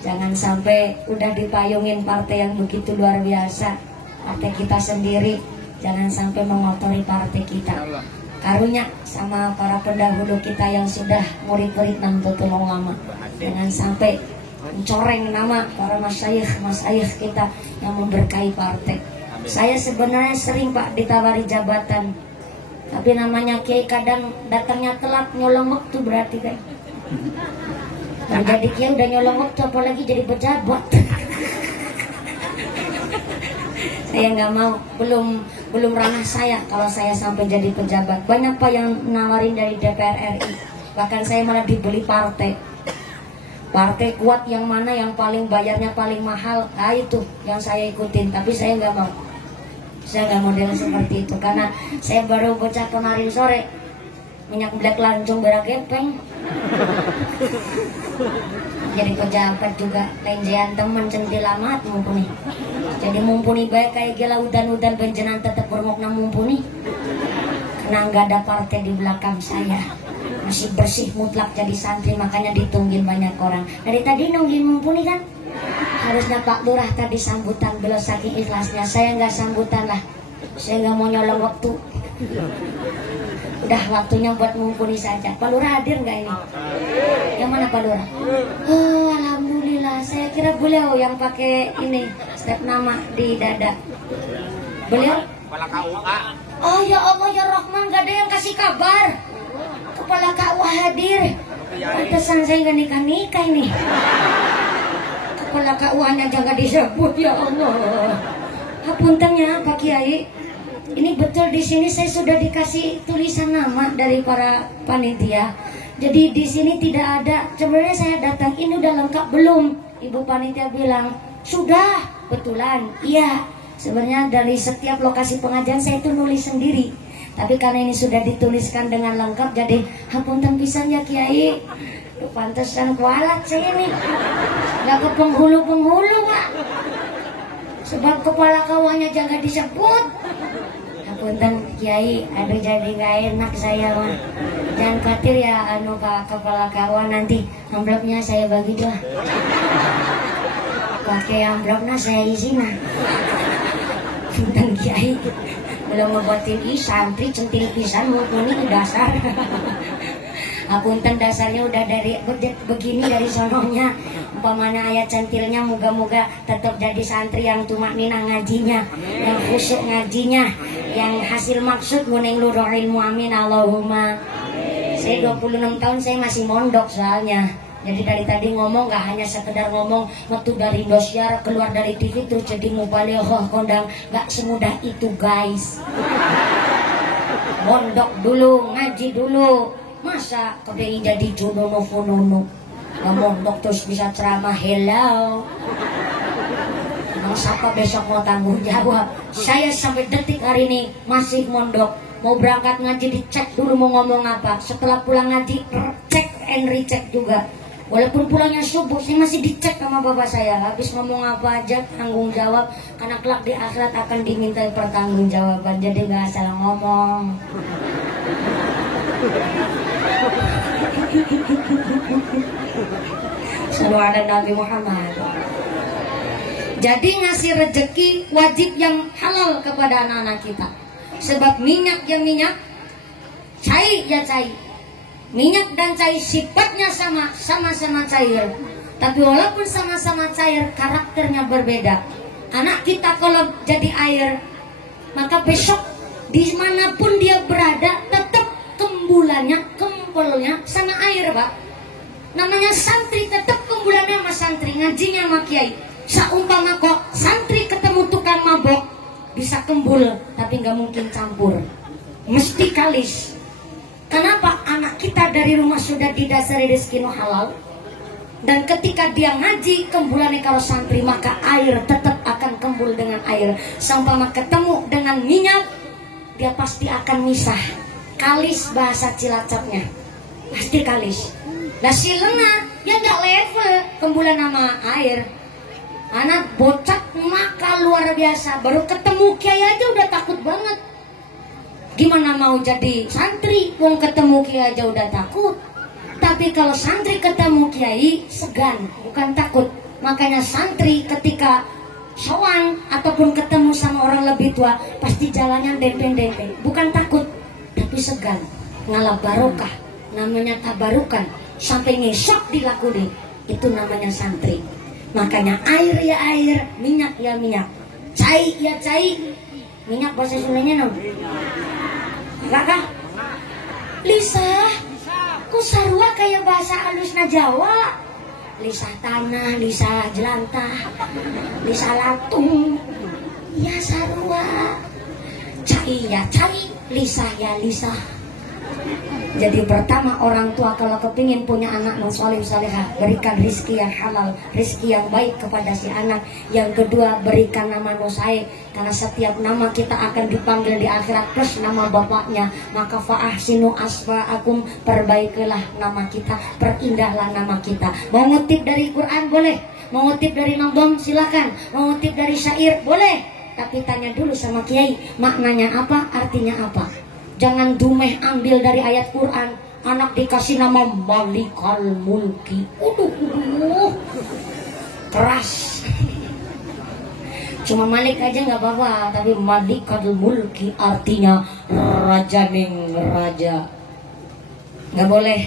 Jangan sampai udah dipayungin partai yang begitu luar biasa, partai kita sendiri, jangan sampai mengotori partai kita. Karunya sama para pendahulu kita yang sudah murid-murid Nahdlatul Ulama, jangan sampai mencoreng nama para masyayikh kita yang memberkahi partai. Saya sebenarnya sering Pak ditawari jabatan, tapi namanya kiai kadang datangnya telat, nyolong waktu berarti kan. Nah, jadi kiai udah nyolong waktu, apalagi jadi pejabat. Saya nggak mau, belum ranah saya kalau saya sampai jadi pejabat. Banyak Pak yang nawarin dari DPR RI, bahkan saya malah dibeli partai kuat yang mana yang paling bayarnya paling mahal, nah itu yang saya ikutin. Tapi saya nggak mau, saya nggak model seperti itu, karena saya baru bocah kemarin sore minyak black lancung berak gepeng. Jadi pejabat juga lenjean temen centil amat mumpuni. Jadi mumpuni baik kayak gila udan-udan benjenan tetap bermokna mumpuni. Karena nggak ada partai di belakang saya, masih bersih mutlak jadi santri, makanya ditunggin banyak orang. Dari tadi nungguin mumpuni kan. Harusnya Pak Lurah tadi sambutan, beliau saking ikhlasnya. Saya nggak sambutan lah, saya nggak mau nyolong waktu. Udah waktunya buat mumpuni saja. Pak Lurah hadir nggak ini? Yang mana Pak Lurah? Oh, alhamdulillah. Saya kira beliau yang pakai ini step nama di dada. Beliau? Kepala KUA. Oh ya Allah ya Rahman, gak ada yang kasih kabar. Kepala KUA hadir. Pantesan saya nggak nikah ini. Kepala KUA-nya jangan disebut ya Allah. Hapuntennya Pak Kiai. Ini betul di sini saya sudah dikasih tulisan nama dari para panitia. Jadi di sini tidak ada. Sebenarnya saya datang ini udah lengkap belum? Ibu panitia bilang sudah. Betulan, iya. Sebenarnya dari setiap lokasi pengajian saya itu nulis sendiri. Tapi karena ini sudah dituliskan dengan lengkap, jadi hapunten pisan ya Kiai. Pantesan kualat saya ini. Gak ke penghulu-penghulu Pak. Sebab kepala kawannya jangan disebut. Punten Kiai, aduh jadi gak enak saya mah. Jangan khawatir ya Pak kepala kawan, nanti amplopnya saya bagi dua. Pakai amplopnya saya isi nah. Punten Kiai, belum ngebuatin santri centil pisan mumpuni dasar. Punten dasarnya udah dari begini dari sononya. Umpamanya ayat centilnya, moga-moga tetap jadi santri yang tumak nina ngajinya, yang khusyuk ngajinya, yang hasil maksud nguneng luruh ilmu, amin Allahumma. Saya 26 tahun saya masih mondok soalnya. Jadi dari tadi ngomong gak hanya sekedar ngomong, metu dari Indosiar keluar dari TV terus jadi mubalighah kondang, gak semudah itu guys. Mondok dulu, ngaji dulu. Masa kepengen jadi jodoh fununu? Gak mondok terus bisa ceramah, hello. Emang siapa besok mau tanggung jawab? Saya sampai detik hari ini masih mondok. Mau berangkat ngaji dicek dulu mau ngomong apa. Setelah pulang ngaji cek and recheck juga. Walaupun pulangnya subuh, saya masih dicek sama bapak saya. Habis ngomong apa aja, tanggung jawab. Karena kelak di akhirat akan dimintai pertanggungjawaban. Jadi nggak salah ngomong. Selalu ada Nabi Muhammad. Jadi ngasih rezeki wajib yang halal kepada anak-anak kita. Sebab minyak ya minyak, cair ya cair. Minyak dan cair sifatnya sama-sama cair. Tapi walaupun sama-sama cair, karakternya berbeda. Anak kita kalau jadi air, maka besok dimanapun dia berada, tetap kembulannya sama air, Pak. Namanya santri, tetap kembulannya sama santri, ngajinya sama kiai. Saumpama kok santri ketemu tukang mabok, bisa kembul, tapi nggak mungkin campur, mesti kalis. Kenapa? Anak kita dari rumah sudah didasari rezeki halal, dan ketika dia ngaji kembulannya kalau santri, maka air tetap akan kembul dengan air. Saumpama ketemu dengan minyak, dia pasti akan misah. Kalis bahasa Cilacapnya, pasti kalis. Nah si lengah ya nggak level kembulan sama air. Anak bocah maka luar biasa, baru ketemu kiai aja udah takut banget. Gimana mau jadi santri, wong ketemu kiai aja udah takut. Tapi kalau santri ketemu kiai segan, bukan takut. Makanya santri ketika sowan ataupun ketemu sama orang lebih tua, pasti jalannya dempeng-dempeng, bukan takut, tapi segan. Ngalah barokah, namanya tabarukan, sampai ngesok dilakuni, itu namanya santri. Makanya air ya air, minyak ya minyak, cair ya cair. Minyak bahasa Sundanya no. Kakak, Lisa, ku sarua kayak bahasa halusna Jawa. Lisa tanah, Lisa jelantah, Lisa latung. Ya sarua. Cair ya cair, Lisa ya Lisa. Jadi pertama orang tua kalau kepingin punya anak yang soleh salehah, berikan rizki yang halal, rizki yang baik kepada si anak. Yang kedua berikan nama nusai, karena setiap nama kita akan dipanggil di akhirat plus nama bapaknya. Maka fa'ahsinu asfa'akum, perbaikilah nama kita, perindahlah nama kita. Mau ngutip dari Quran boleh, mau ngutip dari nazam silakan, mau ngutip dari syair boleh. Tapi tanya dulu sama kiai, maknanya apa, artinya apa. Jangan dumeh ambil dari ayat Quran. Anak dikasih nama Malikal Mulki. Keras. Cuma Malik aja nggak apa-apa, tapi Malikal Mulki artinya raja ning raja. Nggak boleh,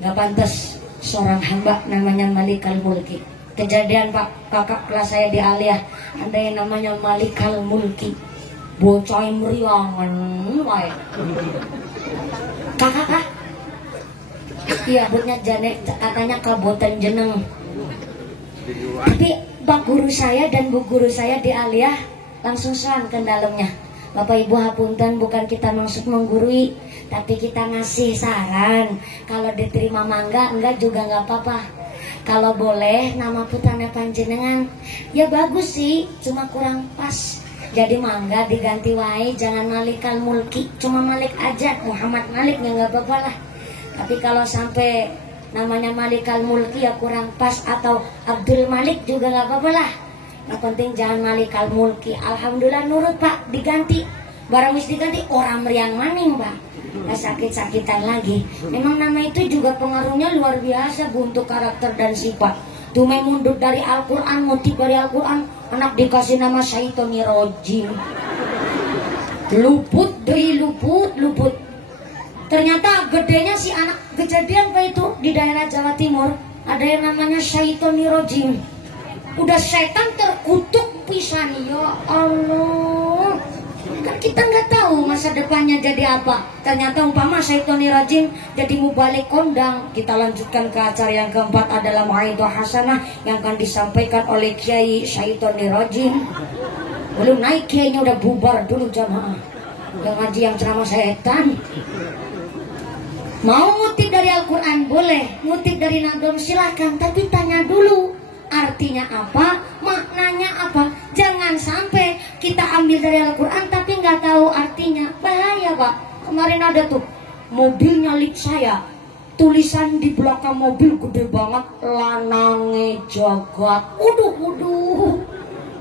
nggak pantas seorang hamba namanya Malikal Mulki. Kejadian Pak, kakak kelas saya di Aliyah, ada yang namanya Malikal Mulki. Bocah meriangan wae. Kakak. Iya, butnya jane katanya kabotan jeneng. Tapi Pak guru saya dan Bu guru saya di Aliyah langsung soan ke dalamnya. Bapak Ibu hapunten, bukan kita maksud menggurui, tapi kita ngasih saran. Kalau diterima mangga, enggak juga enggak apa-apa. Kalau boleh nama putranya panjenengan, ya bagus sih, cuma kurang pas. Jadi mangga diganti wae, jangan Malikal Mulki, cuma Malik aja, Muhammad Malik ya nggak apa-apa lah. Tapi kalau sampai namanya Malikal Mulki ya kurang pas, atau Abdul Malik juga nggak apa-apa lah. Yang penting jangan Malikal Mulki. Alhamdulillah nurut Pak, diganti. Barang wis diganti orang meriang maning Pak. Nggak sakit-sakitan lagi. Memang nama itu juga pengaruhnya luar biasa untuk karakter dan sifat. Tume mundur dari Al-Quran, motif dari Al-Quran, anak dikasih nama Syaitoni Rojim. Luput dari luput. Ternyata gedenya si anak, kejadian Pak itu di daerah Jawa Timur, ada yang namanya Syaitoni Rojim. Udah setan terkutuk pisan, ya Allah. Kan kita nggak tahu masa depannya jadi apa. Ternyata umpama Syaitoni Rajim jadi mubalik kondang. Kita lanjutkan ke acara yang keempat adalah Mau'idhah Hasanah yang akan disampaikan oleh Kiai Syaitoni Rajim. Belum naik kiainya udah bubar dulu jamaah. Yang ngaji yang ceramah setan. Mau ngutip dari Al-Quran boleh, ngutip dari Nadom silakan, tapi tanya dulu artinya apa, maknanya apa. Jangan sampai kita ambil dari Al-Quran tapi nggak tahu artinya, bahaya Pak. Kemarin ada tuh mobilnya lik saya tulisan di belakang mobil gede banget, lanange jagat. Waduh,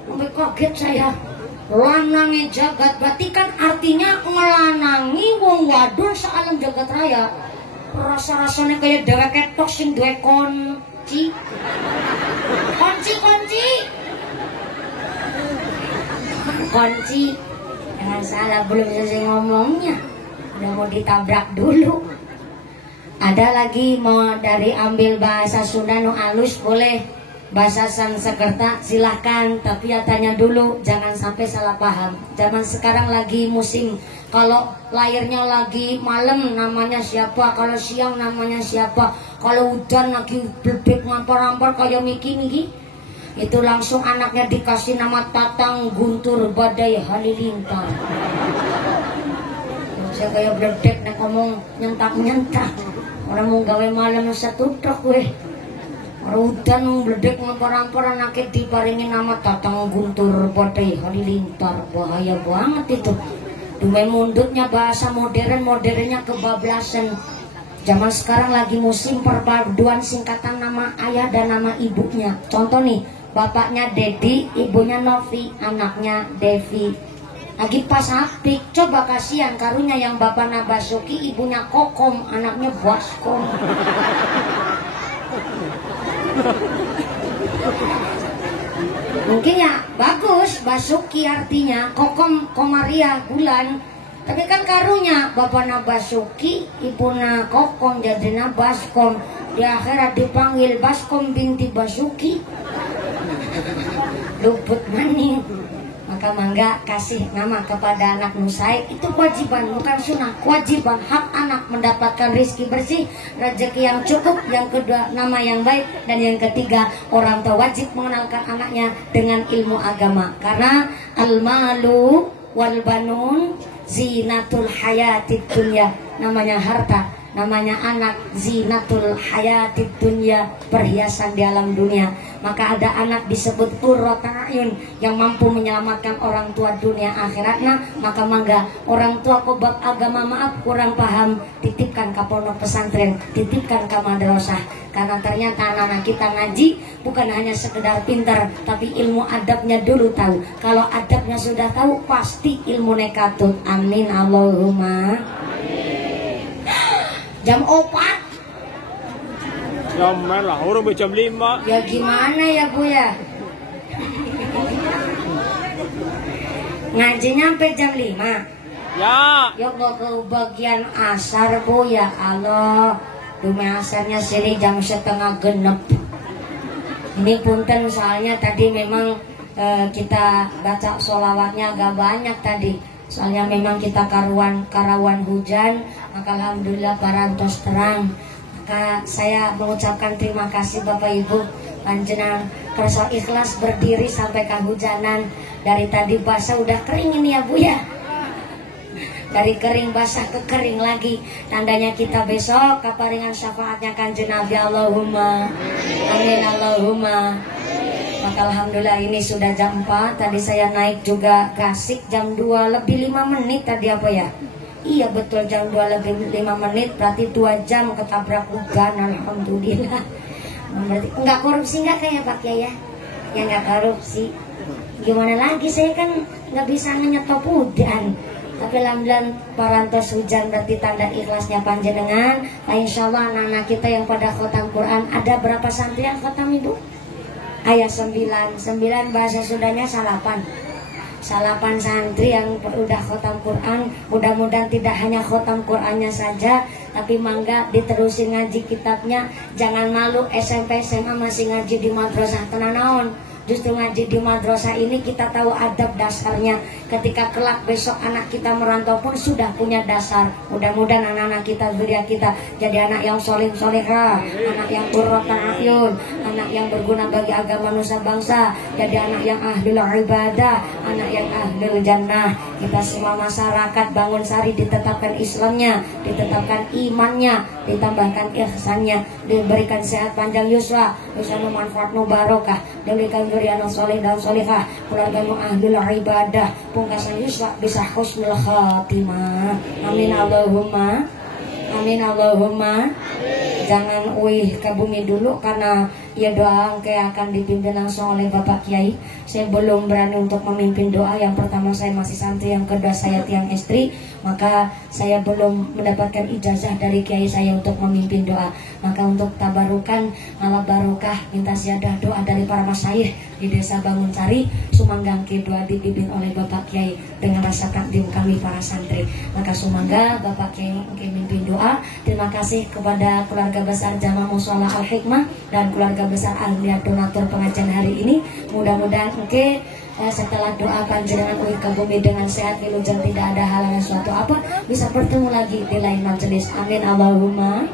sampai kaget saya. Lanange jagat berarti kan artinya ngelanangi wong wadon sealam jagat raya. Rasa-rasanya kayak dewek ketok sing duwe kunci. Kunci. Jangan salah, belum selesai ngomongnya udah mau ditabrak dulu. Ada lagi mau dari ambil bahasa Sunda nu alus boleh, bahasa Sanskerta silahkan, tapi ya tanya dulu, jangan sampai salah paham. Zaman sekarang lagi musim, kalau lahirnya lagi malam namanya siapa, kalau siang namanya siapa, kalau hujan lagi bledek ngampar-ngampar kayak Miki, itu langsung anaknya dikasih nama Tatang Guntur Badai Halilintar. Saya kayak bledek nek ngomong nyentak-nyentak, orang mau gawe malam satu truk weh. Udan bledek ngampar-ngampar anaknya diparingin nama Tatang Guntur Badai Halilintar. Bahaya banget itu. Dumai mundutnya bahasa modernnya kebablasan. Zaman sekarang lagi musim perpaduan singkatan nama ayah dan nama ibunya. Contoh nih, bapaknya Dedi, ibunya Novi, anaknya Devi. Lagi pas apik, coba kasihan karunya yang bapaknya Basuki, ibunya Kokom, anaknya Baskom. Mungkin ya bagus Basuki artinya, Kokom Komaria bulan. Tapi kan karunya bapaknya Basuki, ibuna Kokom, jadinya Baskom. Di akhirat dipanggil Baskom binti Basuki. Luput maning. Maka mangga kasih nama kepada anak nusai, itu kewajiban bukan sunnah, kewajiban hak anak mendapatkan rezeki bersih, rezeki yang cukup. Yang kedua nama yang baik, dan yang ketiga orang tua wajib mengenalkan anaknya dengan ilmu agama, karena al-malu wal banun zinatul hayatid dunya. Namanya harta, namanya anak, zinatul hayatid dunya, perhiasan di alam dunia. Maka ada anak disebut qurratul a'yun yang mampu menyelamatkan orang tua dunia akhiratnya. Maka mangga orang tua kok bab agama maaf kurang paham, titipkan ke pondok pesantren, titipkan ke madrasah. Karena ternyata anak-anak kita ngaji bukan hanya sekedar pintar, tapi ilmu adabnya dulu tahu. Kalau adabnya sudah tahu, pasti ilmu nekatut. Amin Allahumma. Jam 4 Jam lah, orang jam 5. ya gimana ya Bu ya, ngajinya sampai jam 5 Ya. ya mau ke bagian asar Bu ya. Allah, demi asarnya sini jam 8:30. Ini punten soalnya tadi memang kita baca sholawatnya agak banyak tadi. Soalnya memang kita karawan hujan, maka alhamdulillah parantos terang. Maka saya mengucapkan terima kasih Bapak Ibu panjenengan kersa ikhlas berdiri sampai kehujanan. Dari tadi basah udah kering ini ya Bu ya. Dari kering basah ke kering lagi. Tandanya kita besok keparingan syafaatnya Kanjeng Nabi. Allahumma amin Allahumma. Maka alhamdulillah ini sudah jam 4. Tadi saya naik juga Gasik jam 2 lebih 5 menit tadi apa ya? Iya betul, jam 2 lebih 5 menit, berarti 2 jam ketabrak hujan. Alhamdulillah. Berarti enggak korupsi enggak kayak Pak ya? Ya enggak korupsi. Gimana lagi, saya kan enggak bisa menyetop hujan. Tapi alhamdulillah parantos hujan berarti tanda ikhlasnya panjenengan. Nah, insyaallah anak-anak kita yang pada khotam Quran, ada berapa santri yang khotam Ibu? Ayat 9 bahasa Sundanya salapan santri yang udah khotam Quran. Mudah-mudahan tidak hanya khotam Qurannya saja, tapi mangga diterusin ngaji kitabnya. Jangan malu SMP SMA masih ngaji di madrasah tenanaon. Justru ngaji di madrasah ini kita tahu adab dasarnya. Ketika kelak besok anak kita merantau pun sudah punya dasar. Mudah-mudahan anak-anak kita, zuriat kita jadi anak yang soleh solehah, anak yang qurratul a'yun, anak yang berguna bagi agama nusa bangsa, jadi anak yang ahlul ibadah, anak yang ahlul jannah. Kita semua masyarakat Bangun Sari ditetapkan Islamnya, ditetapkan imannya, ditambahkan ihsannya, diberikan sehat panjang yuswa, usanu manfaat barokah, diberikan zuriat soleh dan solehah, keluarga ahlul ibadah, pungkasan yuswa bisa husnul khatimah. Amin Allahumma. Amin Allahumma. Jangan ke bumi dulu karena ya doa kayak akan dipimpin langsung oleh Bapak Kiai. Saya belum berani untuk memimpin doa. Yang pertama saya masih santri, yang kedua saya tiang istri, maka saya belum mendapatkan ijazah dari Kiai saya untuk memimpin doa. Maka untuk tabarukan malah barokah minta siadah doa dari para masyayikh di desa Bangunsari, Sumanggangke doa dipimpin oleh Bapak Kiai dengan rasa takdim kami para santri. Maka sumangga Bapak Kiai mimpin doa. Terima kasih kepada keluarga besar Jamaah Mushola Al Hikmah dan keluarga besar alumni donatur pengajian hari ini. Mudah-mudahan setelah doa panjenengan ke bumi dengan sehat, wilujeng tidak ada halangan suatu apa, bisa bertemu lagi di lain majelis. Amin Allahumma.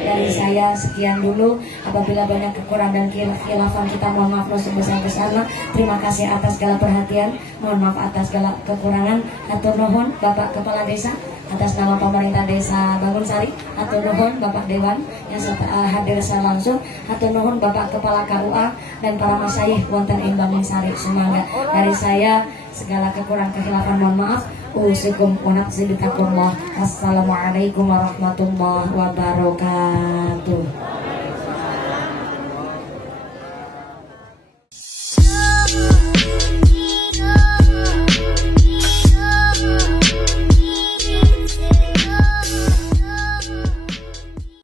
Dari saya sekian dulu. Apabila banyak kekurangan dan khilafan kita mohon maaf sebesar-besarnya. Terima kasih atas segala perhatian, mohon maaf atas segala kekurangan. Hatur nuhun Bapak Kepala Desa atas nama pemerintah desa Bangunsari. Hatur nuhun Bapak Dewan yang hadir secara langsung. Hatur nuhun Bapak Kepala KUA dan para masyayikh wonten ing Bangunsari. Semoga dari saya segala kekurangan kekhilafan mohon maaf. Usikum wa nafsi bitaqullah. Assalamualaikum warahmatullahi wabarakatuh.